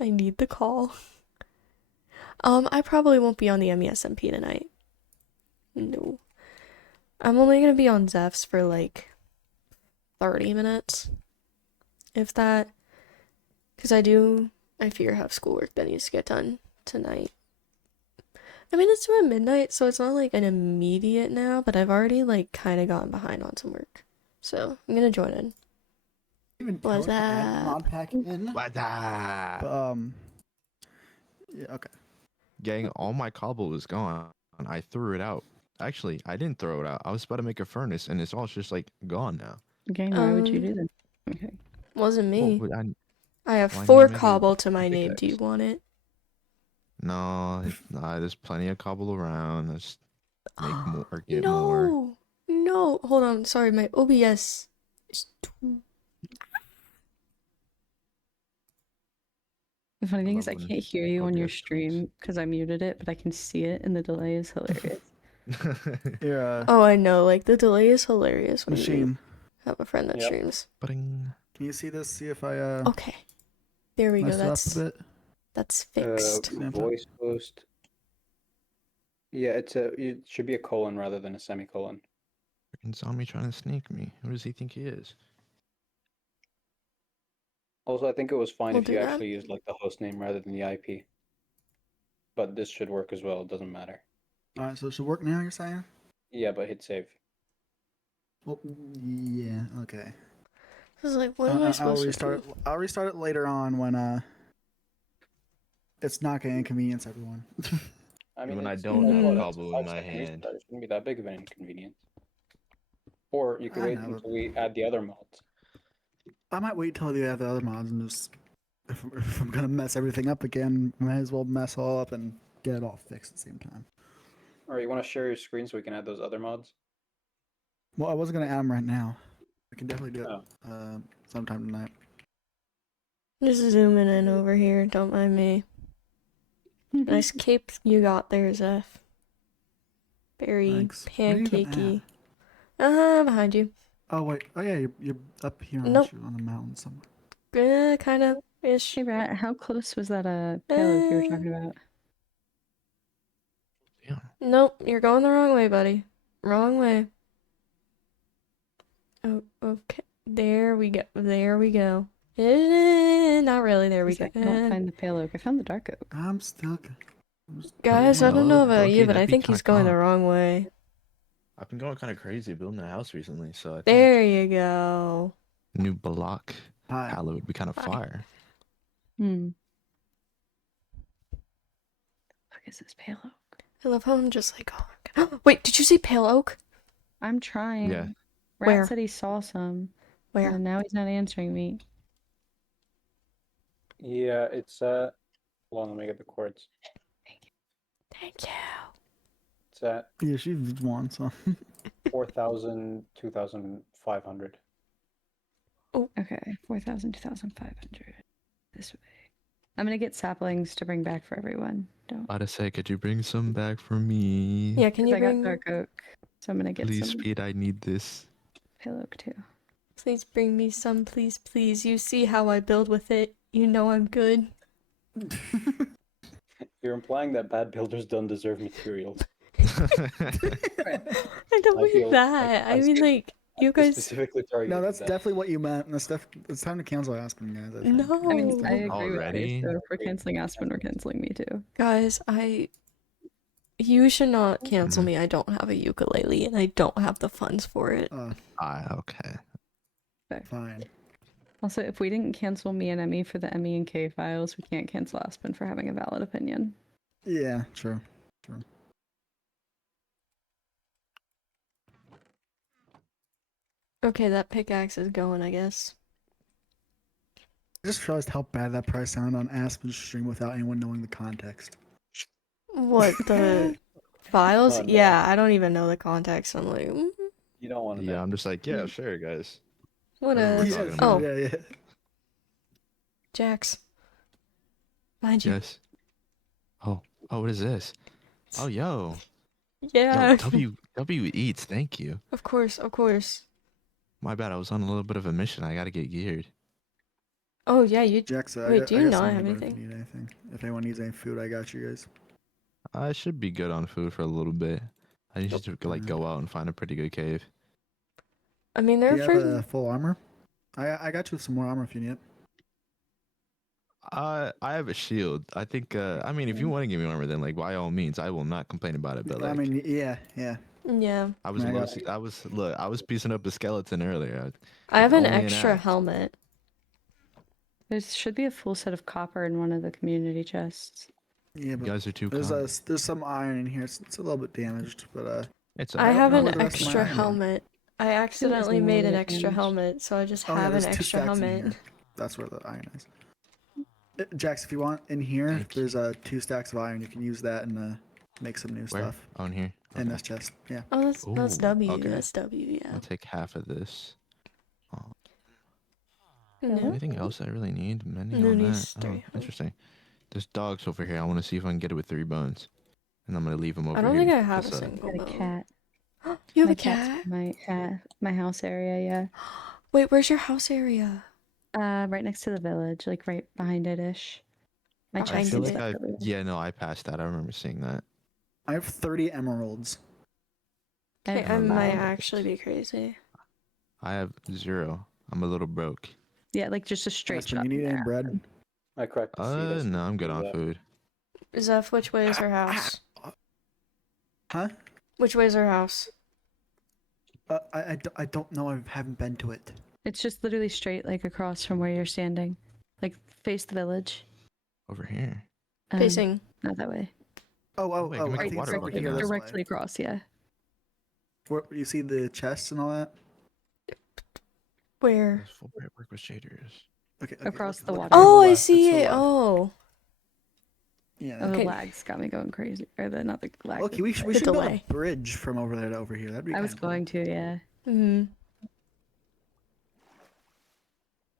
I need the call. I probably won't be on the MESMP tonight. No. I'm only gonna be on Zeph's for like 30 minutes. If that. Because I fear have schoolwork that needs to get done tonight. I mean, it's around midnight, so it's not like an immediate now, but I've already like kind of gotten behind on some work. So I'm gonna join in. What's that? Mod pack in. What the? Yeah, okay. Gang, all my cobble is gone. I threw it out. Actually, I didn't throw it out. I was about to make a furnace, and it's all just like gone now. Okay, why would you do that? Okay. Wasn't Well, me. but I have why 4 not make a cobble to my name. pickaxe? Do you want it? No, there's plenty of cobble around. Let's make more or get more. No, no. Hold on. Sorry, my OBS is too. The funny thing is, I Love when can't hear you on your OBS stream because I muted it, but I can see it, and the delay is hilarious. Here, Oh, I know. Like the delay is hilarious when you machine. have a friend that Yep. streams. Bring. Can you see this? See if I Okay, there we go. messed it up a bit. That's fixed. Voice post. Yeah, it should be a colon rather than a semicolon. Freaking zombie trying to sneak me. Who does he think he is? Also, I think it was fine We'll if you do that. actually used like the host name rather than the IP. But this should work as well. It doesn't matter. All right, so it should work now. You're saying? Yeah, but hit save. Well, yeah. Okay. I was like, what am I I'll supposed restart. to do? I'll restart it later on when it's not gonna inconvenience everyone. I mean, When I it's don't have what, a it's a cobble in my 5-second hand. restart. It shouldn't be that big of an inconvenience. Or you could I wait know, but until we add the other mods. I might wait till they have the other mods and just if I'm gonna mess everything up again, might as well mess all up and get it all fixed at the same time. Or you want to share your screen so we can add those other mods? Well, I wasn't gonna add them right now. I can definitely do it Oh. sometime tonight. Just zooming in over here, don't mind me. Nice cape you got there, Zeph. Very Thanks. Where are you even pancakey. Behind you. Oh wait. Oh yeah, you're up here Nope. aren't you, on the mountain somewhere. Kind of ish. Hey, Rat, how close was that payload you were talking about? Yeah. Nope, you're going the wrong way, buddy. Wrong way. Oh, okay. There we go. There we go. Not really. There we 'Cause go. I cannot find the payload. I found the dark oak. I'm still. Guys, I don't know about you, Loki, but I that'd be think he's kinda going the calm. wrong way. I've been going kind of crazy building a house recently, so I think There you go. new block Hi. palette would be kind of Hi. fire. What is this pale oak? I love how I'm just like, oh. Wait, did you see Pale Oak? I'm trying. Yeah. Rat Where? said he saw some. Where? And now he's not answering me. Yeah, it's hold on, let me get the chords. Thank you. It's at Yeah, she won so. 4,000, 2,500. Okay, 4,000, 2,500. This way. I'm gonna get saplings to bring back for everyone. Don't. About to say, could you bring some back for me? Yeah, can 'Cause you I got bring? dark oak, so I'm gonna get Please, some Speed, I need this. pale oak too. Please bring me some, please, please. You see how I build with it. You know I'm good. You're implying that bad builders don't deserve materials. I don't I mean feel like that. I mean, like, you I guys. specifically targeted No, that's that. definitely what you meant. It's time to cancel Aspen, guys. I think. No. I mean, I Oh. agree with Already? you. So if we're canceling Aspen, we're canceling me too. Guys, you should not cancel Mhm. me. I don't have a ukulele and I don't have the funds for it. Okay. Fine. Also, if we didn't cancel me and Emmy for the Emmy and K files, we can't cancel Aspen for having a valid opinion. Yeah, true. Okay, that pickaxe is going, I guess. I just realized how bad that price sounded on Aspen's stream without anyone knowing the context. What, the files? Oh, no. Yeah, I don't even know the context. I'm like, You don't want to Yeah, know. I'm just like, yeah, sure, guys. what I don't know is? what we're talking Oh, about. Yeah. Jax. Mind you. Yes. Oh, what is this? Oh, yo. Yeah. Yo, W eats, thank you. Of course, of course. My bad, I was on a little bit of a mission. I gotta get geared. Oh, yeah, you. Jax, Wait, do you got not some have number if anything? you need anything. If anyone needs any food, I got you guys. I should be good on food for a little bit. I need to like go out and find a pretty good cave. I mean, Do they're you have full armor? I got you some more armor if you need it. I have a shield. I think. I mean, if you want to give me armor, then like by all means, I will not complain about it. But like, I mean, yeah. Yeah. I was I got mostly, I was piecing up a skeleton earlier. I have an Only an extra axe. helmet. There should be a full set of copper in one of the community chests. Yeah, You but guys are too there's kind. there's some iron in here. It's a little bit damaged, but It's I don't have know an where the rest of my extra iron went. helmet. I accidentally made an really extra damaged. helmet, so I just oh yeah, have an there's 2 extra stacks in helmet. here. That's where the iron is. Jax, if you want in here, Thank you. there's 2 stacks of iron. You can use that and make some new Where? stuff Oh, in here. in Okay. this chest. Yeah. Oh, that's Ooh, W. okay. That's W. Yeah. I'll take half of this. No. Anything else I really need? Mending No on need that. stray. Interesting. There's dogs over here. I want to see if I can get it with 3 bones, and I'm gonna leave them over I don't here. think I have a 'cause, single I got a bone. cat. You have My a cat's cat? in my house area, yeah. Wait, where's your house area? Right next to the village, like right behind it ish. My I I chest feel is Behind like I. separately. Yeah, no, I passed that. I remember seeing that. I have 30 emeralds. I Okay, have I might five. actually be crazy. I have 0. I'm a little broke. Yeah, like just a straight Aspen, shot. you need in any there. bread? I cracked the seed. I No, still I'm good do on that. food. Zeph, which way is her house? Huh? Which way is her house? I don't know. I haven't been to it. It's just literally straight, like across from where you're standing, like face the village. Over here. Facing. Not that way. Wait, I can make I a think water it's over bucket here now. this way. Directly across, yeah. Where you see the chests and all that? Where? This full bright work with shaders. Okay. Across the water. to Oh, I left, it's to see the it. left. Oh. Yeah. Oh, the Okay. lags got me going crazy. Or the not the lag. Okay, we should The build a delay. bridge from over there to over here. That'd be. I was kinda cool. going to, yeah. Hmm.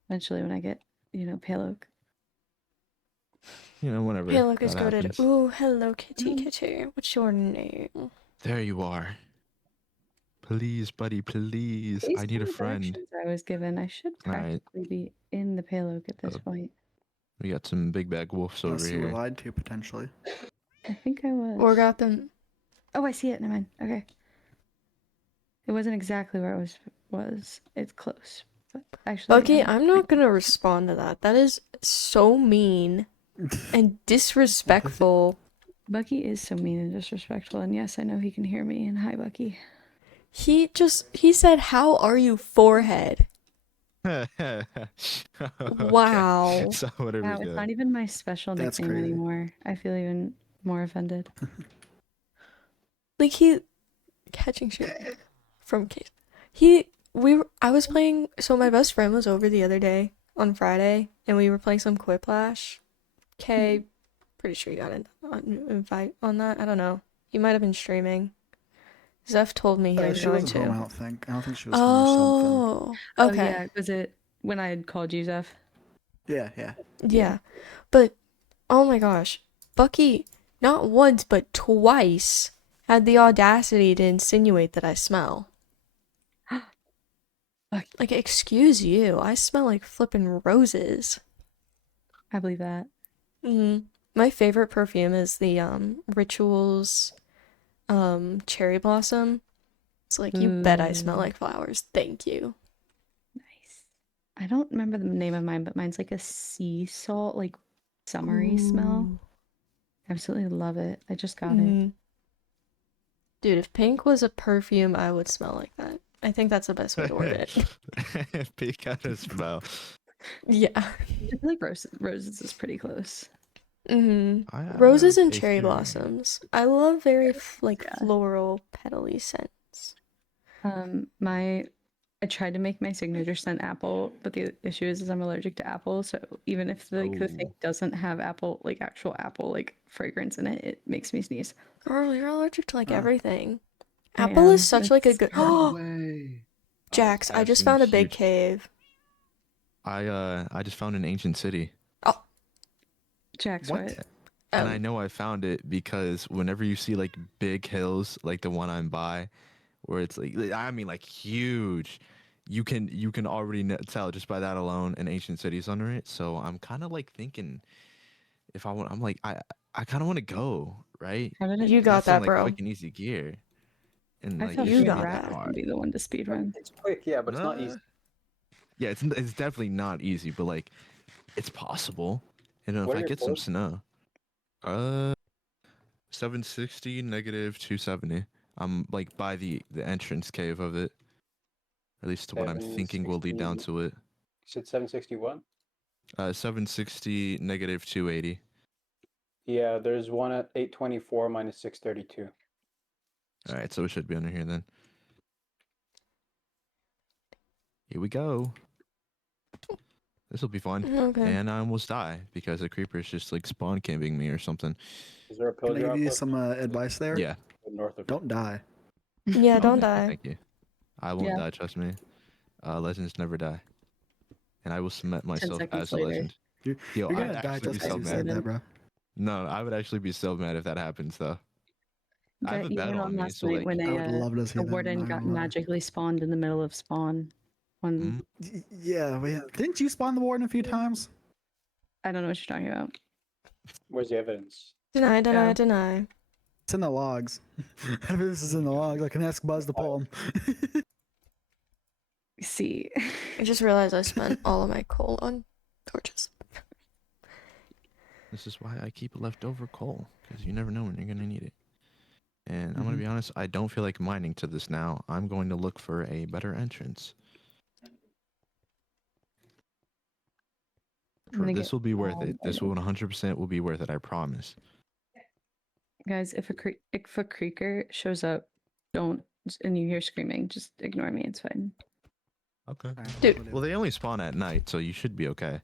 Eventually, when I get, Pale Oak. You know, whenever Hey, look, it's that goaded. happens. Ooh, hello, kitty, kitty. What's your name? There you are. Please, buddy, please. Based I need a on the friend. directions I was given, I should Alright. practically be in the Pale Oak at this Oh. point. We got some big bag wolves over Unless you were here. lied to potentially. I think I was. Or got them. Oh, I see it. Never mind. Okay. It wasn't exactly where it was. It's close. But actually, Bucky, I'm not gonna respond to that. That is so mean and disrespectful. Bucky is so mean and disrespectful, and yes, I know he can hear me. And hi, Bucky. He said, "How are you, forehead?" Okay. Wow. So what are Wow, we it's doing? not even my special That's nickname crazy. anymore. I feel even more offended. Like catching shit from Case. I was playing. So my best friend was over the other day on Friday, and we were playing some Quiplash. Okay, pretty sure you got an invite on that. I don't know. You might have been streaming. Zeph told me he was She going wasn't home. I to. don't think. I don't think she was home or something. Oh, Oh, okay. yeah. Was it when I had called you, Zeph? Yeah. Yeah. But, oh my gosh. Bucky, not once, but twice, had the audacity to insinuate that I smell. Like, excuse you. I smell like flippin' roses. I believe that. My favorite perfume is the, Rituals, Cherry Blossom. It's like, you bet I smell Ooh. like flowers. Thank you. Nice. I don't remember the name of mine, but mine's like a sea salt, like summery smell. Absolutely love it. I just got it. Mhm. Dude, if pink was a perfume, I would smell like that. I think that's the best way to word it. Peek at a smell. Yeah. I feel like roses is pretty close. Roses and taste cherry your- blossoms. I love very Yeah. floral, petally scents. I tried to make my signature scent apple, but the issue is I'm allergic to apple. So even if the thing Oh. doesn't have apple, like actual apple, like fragrance in it, it makes me sneeze. Girl, you're allergic to like Huh. everything. I Apple is am. such like a It's- good. No way. Jax, I just absolutely found a big huge. cave. I just found an ancient city. Jax, What? what? And I know I found it because whenever you see like big hills, like the one I'm by, where it's like I mean like huge, you can already tell just by that alone an ancient city's under it. So I'm kind of like thinking if I want, I'm like I kind of want to go, right? How did it? You got That's on, that, like bro. quick and easy gear. And I like felt it you you shouldn't got be rat that that. would hard. be the one to speed run. It's quick, yeah, but it's not easy. Yeah, it's definitely not easy, but like it's possible. And if What are I your get some codes? snow, 760 negative 270. I'm like by the entrance cave of it. At least what I'm thinking will lead down 760. to it. You said 761? 760 negative 280. Yeah, there's one at 824 minus 632. All right, so it should be under here then. Here we go. This will be fun. Okay. And I almost die because the creeper's just like spawn camping me or something. Is there a Can I pillager give you outpost some advice there? Yeah. north of Don't die. Yeah, Oh, don't thank you, die. Thank you. I won't Yeah. die, trust me. Legends never die. And I will cement myself seconds as a later. legend. You're, Yo, you're I'd gonna die actually just be so because you mad. said that, bro. No, I would actually be so mad if that happens though. I have Got a bed eaten on on me, last so night like when I would love to see a that. warden not got gonna lie. magically spawned in the middle of spawn. When Yeah, didn't you spawn the warden a few times? I don't know what you're talking about. Where's the evidence? Deny, deny, Yeah. deny. It's in the logs. This is in the logs. I can ask Buzz to pull them. See, I just realized I spent all of my coal on torches. this is why I keep leftover coal because you never know when you're gonna need it. And I'm gonna be honest, I don't feel like mining to this now. I'm going to look for a better entrance. gonna This get will be worth all it. This will 100% will be worth it. I promise. Guys, if a creaker shows up, don't and you hear screaming, just ignore me. It's fine. Okay. Alright, Dude. will do. Well, they only spawn at night, so you should be okay.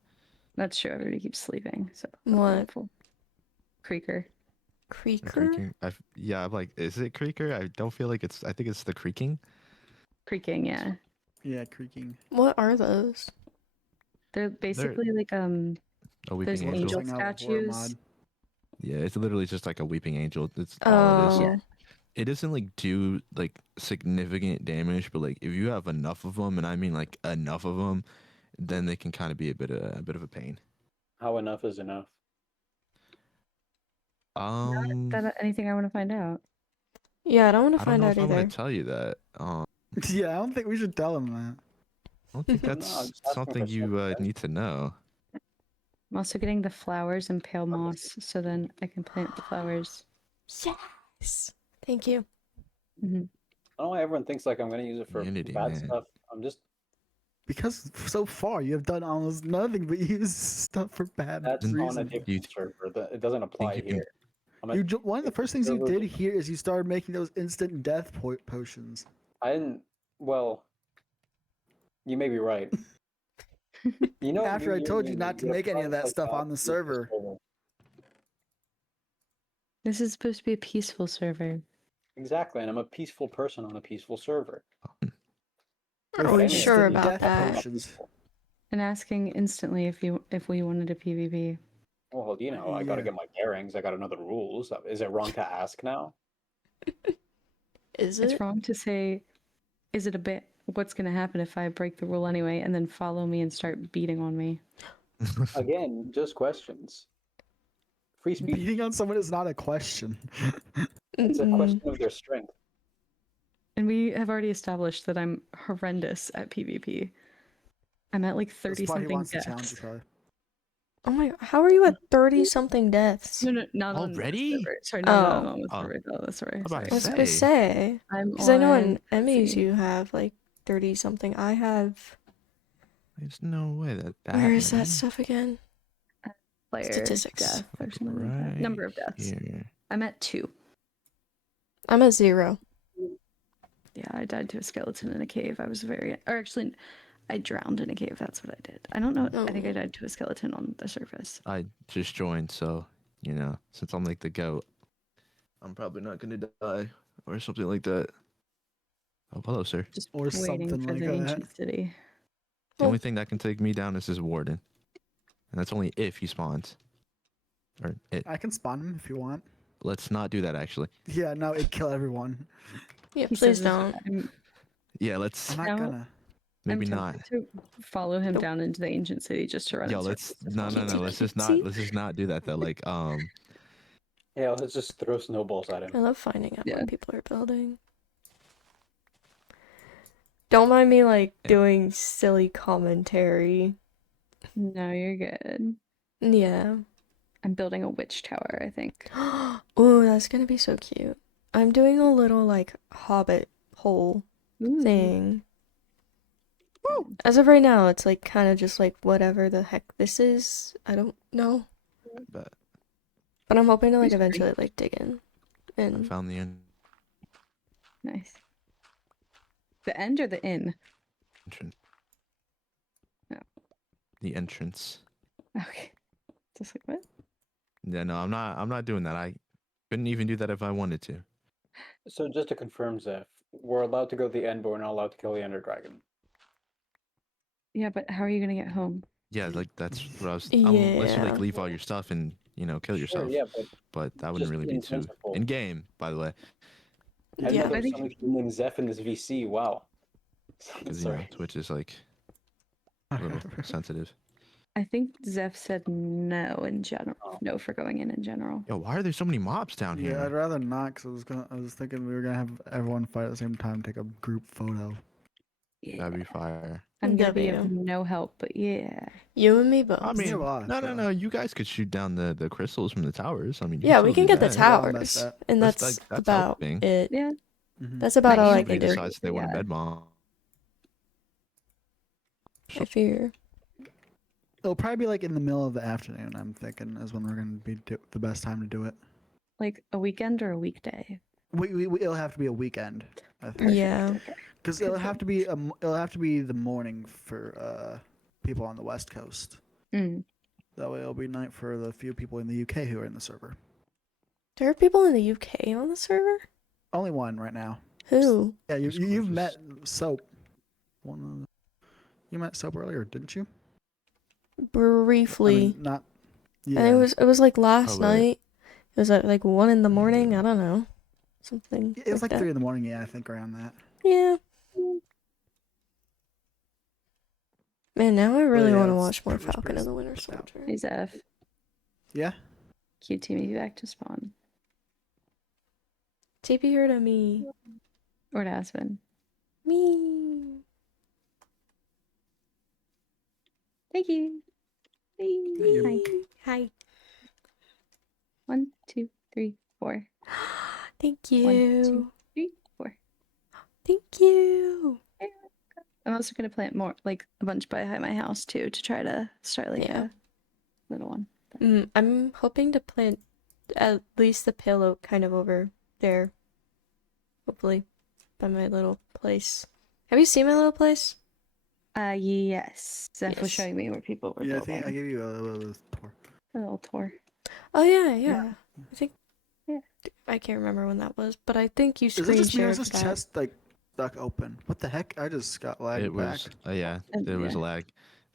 That's true. Everybody keeps sleeping, so that'll be What? helpful. Creaker. The Creaker? creaking. Yeah, I'm like, is it creaker? I don't feel like it's. I think it's the creaking. Creaking, yeah. Yeah, creaking. What are those? They're basically like A weeping There's angel. angel Hang out with horror statues. mod. Yeah, it's literally just like a weeping angel. It's all it is. Oh. Yeah. It doesn't like do like significant damage, but like if you have enough of them, and I mean like enough of them, then they can kind of be a bit of a pain. How enough is enough? That anything I want to find out. Yeah, I don't want to I don't find know out if I either. want to tell you that. Yeah, I don't think we should tell him that. I don't think No, that's I'm just asking something for you sympathy. need to know. I'm also getting the flowers and pale moss, so then I can plant the flowers. Yes. Thank you. I don't know why everyone thinks like I'm gonna use it for Unity, bad man. stuff. I'm just Because so far you have done almost nothing but use stuff for bad that's on a reasons. different server. It doesn't apply you can- here. I'm at- One of the first things you servers- did here is you started making those instant death potions. I didn't. Well, you may be right. You know, After I told you not to make any of that stuff on the server. This is supposed to be a peaceful server. Exactly, and I'm a peaceful person on a peaceful server. Are If we anything, sure instant about death that? potions. And asking instantly if we wanted a PvP. Well, you know, I gotta Yeah. get my bearings. I gotta know the rules. Is it wrong to ask now? Is It's it? wrong to say, is it a bit? What's gonna happen if I break the rule anyway, and then follow me and start beating on me? Again, just questions. Free speech. Beating on someone is not a question. It's a Mm-mm. question of their strength. And we have already established that I'm horrendous at PvP. I'm at like That's 30 why he something wants to challenge deaths. you, probably. Oh my, how are you at 30 something deaths? No, not on this Already? server. Sorry, no, Oh. no, on this Oh. server. Oh, sorry. I'm about sorry. I to was gonna say. say, I'm because I know on, in let's Emmys see. you have like 30 something. I have. There's no way that. Where is that many. stuff again? player Statistics. death or something like that. Right Number of deaths. Here. I'm at 2. I'm at 0. Yeah, I died to a skeleton in a cave. I was or actually, I drowned in a cave. That's what I did. I don't know. I think I Oh. died to a skeleton on the surface. I just joined, so you know, since I'm like the goat, I'm probably not gonna die or something like that. Oh, hello, sir. Just Or waiting something for like the that. ancient city. The Oh. only thing that can take me down is his warden, and that's only if he spawns. Or it. I can spawn him if you want. Let's not do that. Actually, Yeah, no, it'd kill everyone. Yeah, He please says don't. yeah. Let's I'm not No. gonna. maybe I'm not. tempted to follow him Nope. down into the ancient city just to run. Yo, in let's circles. no. Let's just not. See? Let's just not do that though. Like Yeah, let's just throw snowballs at him. I love finding out Yeah. what people are building. Don't mind me like Yeah. doing silly commentary. No, you're good. Yeah. I'm building a witch tower, I think. Ooh, that's gonna be so cute. I'm doing a little like hobbit hole Ooh. thing. As of right now, it's like kind of just like whatever the heck this is. I don't know. but But I'm hoping to like It's pretty. eventually like dig in. I And found the Nice. The end or the inn? entrance. No. The entrance. Okay. Just like what? Yeah, no, I'm not doing that. I couldn't even do that if I wanted to. So just to confirm, Zeph, we're allowed to go to the end, but we're not allowed to kill the Ender Dragon. Yeah, but how are you gonna get home? Yeah, like that's what I was. Unless you like Yeah. leave all your stuff and kill yourself. Sure, yeah, but But that wouldn't just really be in too principle. in game, by the way, I didn't Yeah. know there I was think- somebody named Zeph in this VC. Wow. because Sorry. Twitch is like a little sensitive. I think Zeph said no in general. Oh. No for going in general. Yo, why are there so many mobs down Yeah, I'd here? rather not, cause I was thinking we were gonna have everyone fight at the same time, take a group photo. Yeah. That'd be fire. I'm gonna be of W. no help, but yeah. You and me both. I mean, Neither will I, no. so- You guys could shoot down the crystals from the towers. I mean, you Yeah, could we still can do get the that. Yeah, I'll mess towers, that. and That's, that's like, that's about helping. it. Yeah. Mhm. That's about all I Somebody can do. decides they want a Yeah. bed bomb. I fear. It'll probably be like in the middle of the afternoon. I'm thinking is when we're gonna be the best time to do it. Like a weekend or a weekday? It'll have to be a weekend. I think. Perfect. Yeah. Okay. Because it'll have to be it'll have to be the morning for people on the West Coast. Mm. That way it'll be night for the few people in the UK who are in the server. There are people in the UK on the server? Only one right now. Who? Yeah, you've Discord met is- Soap. You met Soap earlier, didn't you? Briefly. I mean, not. Yeah. And it was like last Oh, wait. night. It was at like 1 in the morning. I don't know. Something. It was like that. 3 in the morning. Yeah, I think around that. Yeah. Man, now I really yeah, want to it's watch more pretty much Falcon pretty and the Winter spaced out. Soldier. Hey, Zeph. Yeah. QT me back to spawn. TP here to me. Or to Aspen. Me. Thank you. you. Hi. Me. Hi. 1, 2, 3, 4. Thank 1, 2, you. 3, 4. Thank you. I'm also gonna plant more, like a bunch by my house too, to try to start like Yeah. a little one. I'm hoping to plant at least the pale oak kind of over there. Hopefully. By my little place. Have you seen my little place? Yes. Zeph was Yes. showing me where people were Yeah, I building think I gave you a little tour. a little tour. Oh yeah. I think Yeah. I can't remember when that was, but I think you Is it screen just me or shared is this that. chest like stuck open? What the heck? I just got lagged It back. was, yeah, And there was yeah. lag.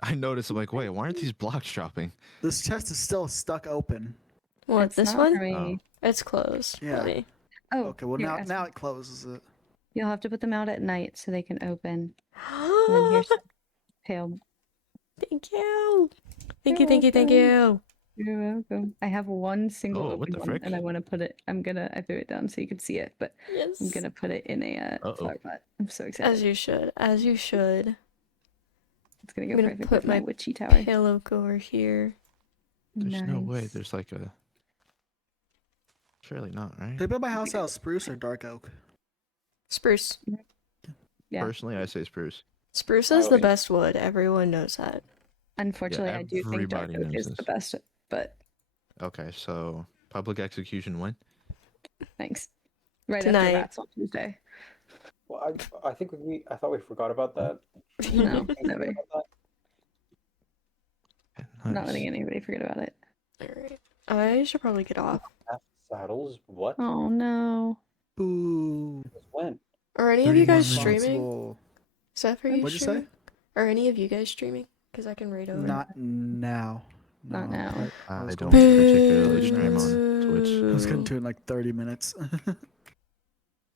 I noticed, I'm like, wait, why aren't these blocks dropping? This chest is still stuck open. What, It's this not for one? me. It's closed. Yeah. buddy. Oh, Okay, well here, now Aspen. it closes it. You'll have to put them out at night so they can open. And then here's some pale. Thank you. Thank You're you. Thank welcome. you. You're welcome. I have one single Oh, what open the one, frick? and I want to put it. I threw it down so you could see it, but Yes. I'm gonna put it in a Uh-oh. flower pot. I'm so excited. As you should. As you should. It's gonna I'm go gonna perfect put with my my witchy tower. Pale oak over here. There's no way. Nice. There's like a. Surely not, right? Should I build my house out of spruce or dark oak? Spruce. Yeah. Personally, I say spruce. Spruce is Oh, the yeah. best wood. Everyone knows that. Unfortunately, I do think dark everybody oak knows is the this. best, but Okay, so public execution when? thanks. Right Tonight. after that's on Tuesday. Well, I think I thought we forgot about that. No, Think we never. forgot about Okay, Not nice. letting anybody forget about it. Alright. I should probably get off. that? Saddles? What? Oh no. Boo. When? Are any of you 31 guys streaming? responsible. Zeph, are you What'd you say? streaming? Are any of you guys streaming? Because I can raid over. Not now. Not No, now. I I was don't going to- particularly stream stream on on Twitch. I was gonna Boo. do it in like 30 minutes.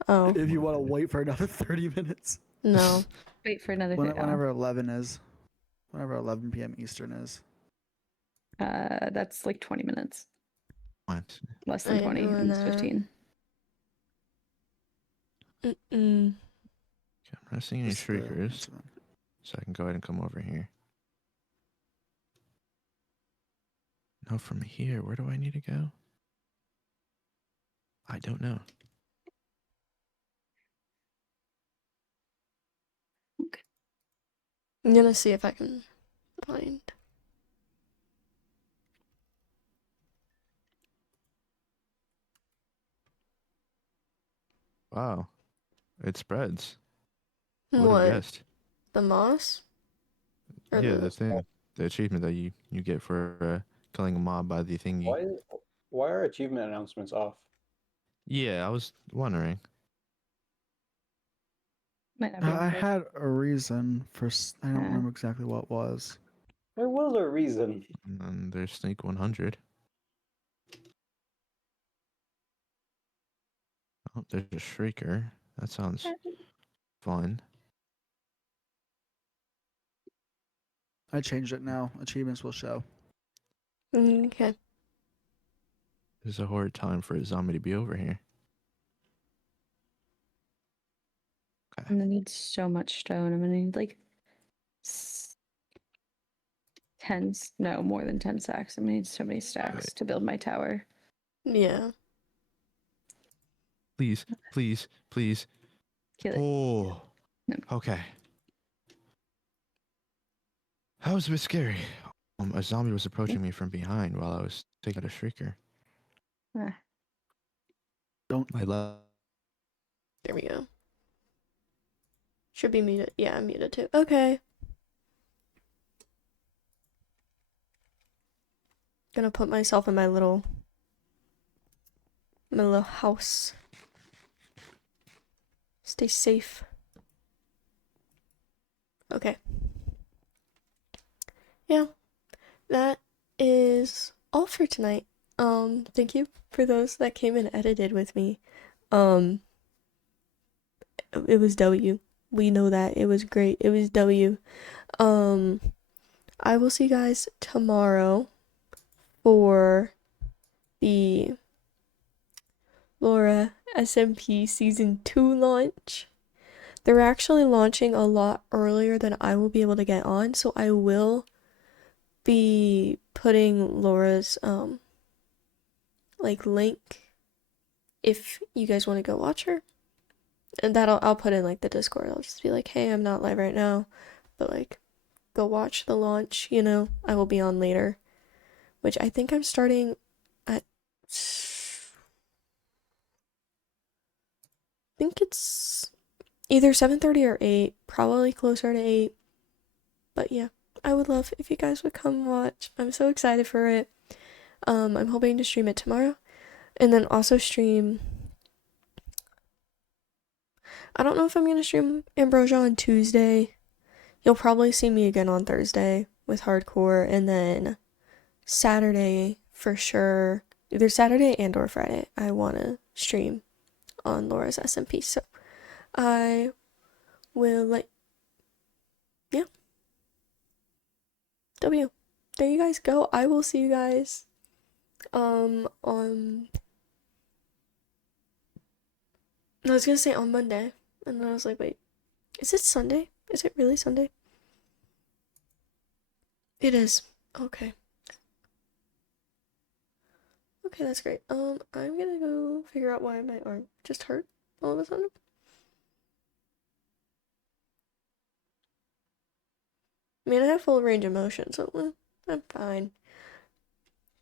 Oh, If you want to wait for another 30 minutes. no. Wait for another Whenever 11 is. Whenever 11 p.m. Eastern is. That's like 20 minutes. What? Less I than ain't 20, doing almost that. 15. Mm-mm. Okay, I'm not seeing any Just, shriekers, so I can go ahead and come over here. No, from here, where do I need to go? I don't know. I'm gonna see if I can find. Wow, it spreads. Who would have What? guessed? The moss? Or Yeah, the- the thing, the achievement that you get for killing a mob by the thingy. Why are achievement announcements off? Yeah, I was wondering. Might not be I on purpose. had a reason for. I don't Yeah. remember exactly what it was. There was a reason. And then there's Snake 100. Oh, there's a Shrieker. That sounds fun. I changed it now. Achievements will show. Okay. There's a horrid time for a zombie to be over here. I'm gonna need so much stone. I'm gonna need like 10, no, more than 10 stacks. I'm gonna need so many stacks Right. to build my tower. Yeah. Please, please, please. Kill it. Oh. No. Okay. That was a bit scary. A zombie was approaching me from behind while I was taking out a shrieker. Ah, My left. There we go. Should be muted. Yeah, I'm muted too. Okay. Gonna put myself in my little house. Stay safe. Okay. Yeah. That is all for tonight. Thank you for those that came and edited with me. It was W. We know that. It was great. It was W. I will see you guys tomorrow for the Laura SMP Season 2 launch. They're actually launching a lot earlier than I will be able to get on, so I will be putting Laura's like link if you guys want to go watch her. And I'll put in like the Discord. I'll just be like, hey, I'm not live right now, but like go watch the launch, you know. I will be on later, which I think I'm starting at I think it's either 7:30 or 8, probably closer to 8. But yeah, I would love if you guys would come watch. I'm so excited for it. I'm hoping to stream it tomorrow and then also stream. I don't know if I'm going to stream Ambrosia on Tuesday. You'll probably see me again on Thursday with Hardcore, and then Saturday for sure. Either Saturday and or Friday I want to stream on Laura's SMP. So I will yeah. W. There you guys go. I will see you guys on I was gonna say on Monday, and then I was like, wait, is it Sunday? Is it really Sunday? It is. Okay. Okay, that's great. I'm gonna go figure out why my arm just hurt all of a sudden. I mean, I have full range of motion, so I'm fine.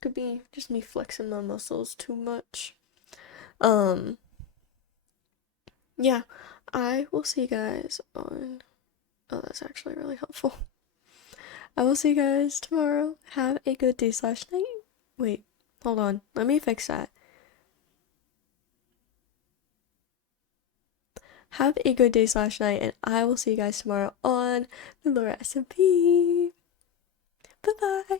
Could be just me flexing my muscles too much. Yeah, I will see you guys on. Oh, that's actually really helpful. I will see you guys tomorrow. Have a good day / night. Wait, hold on. Let me fix that. Have a good day / night, and I will see you guys tomorrow on the Laura SMP. Bye bye.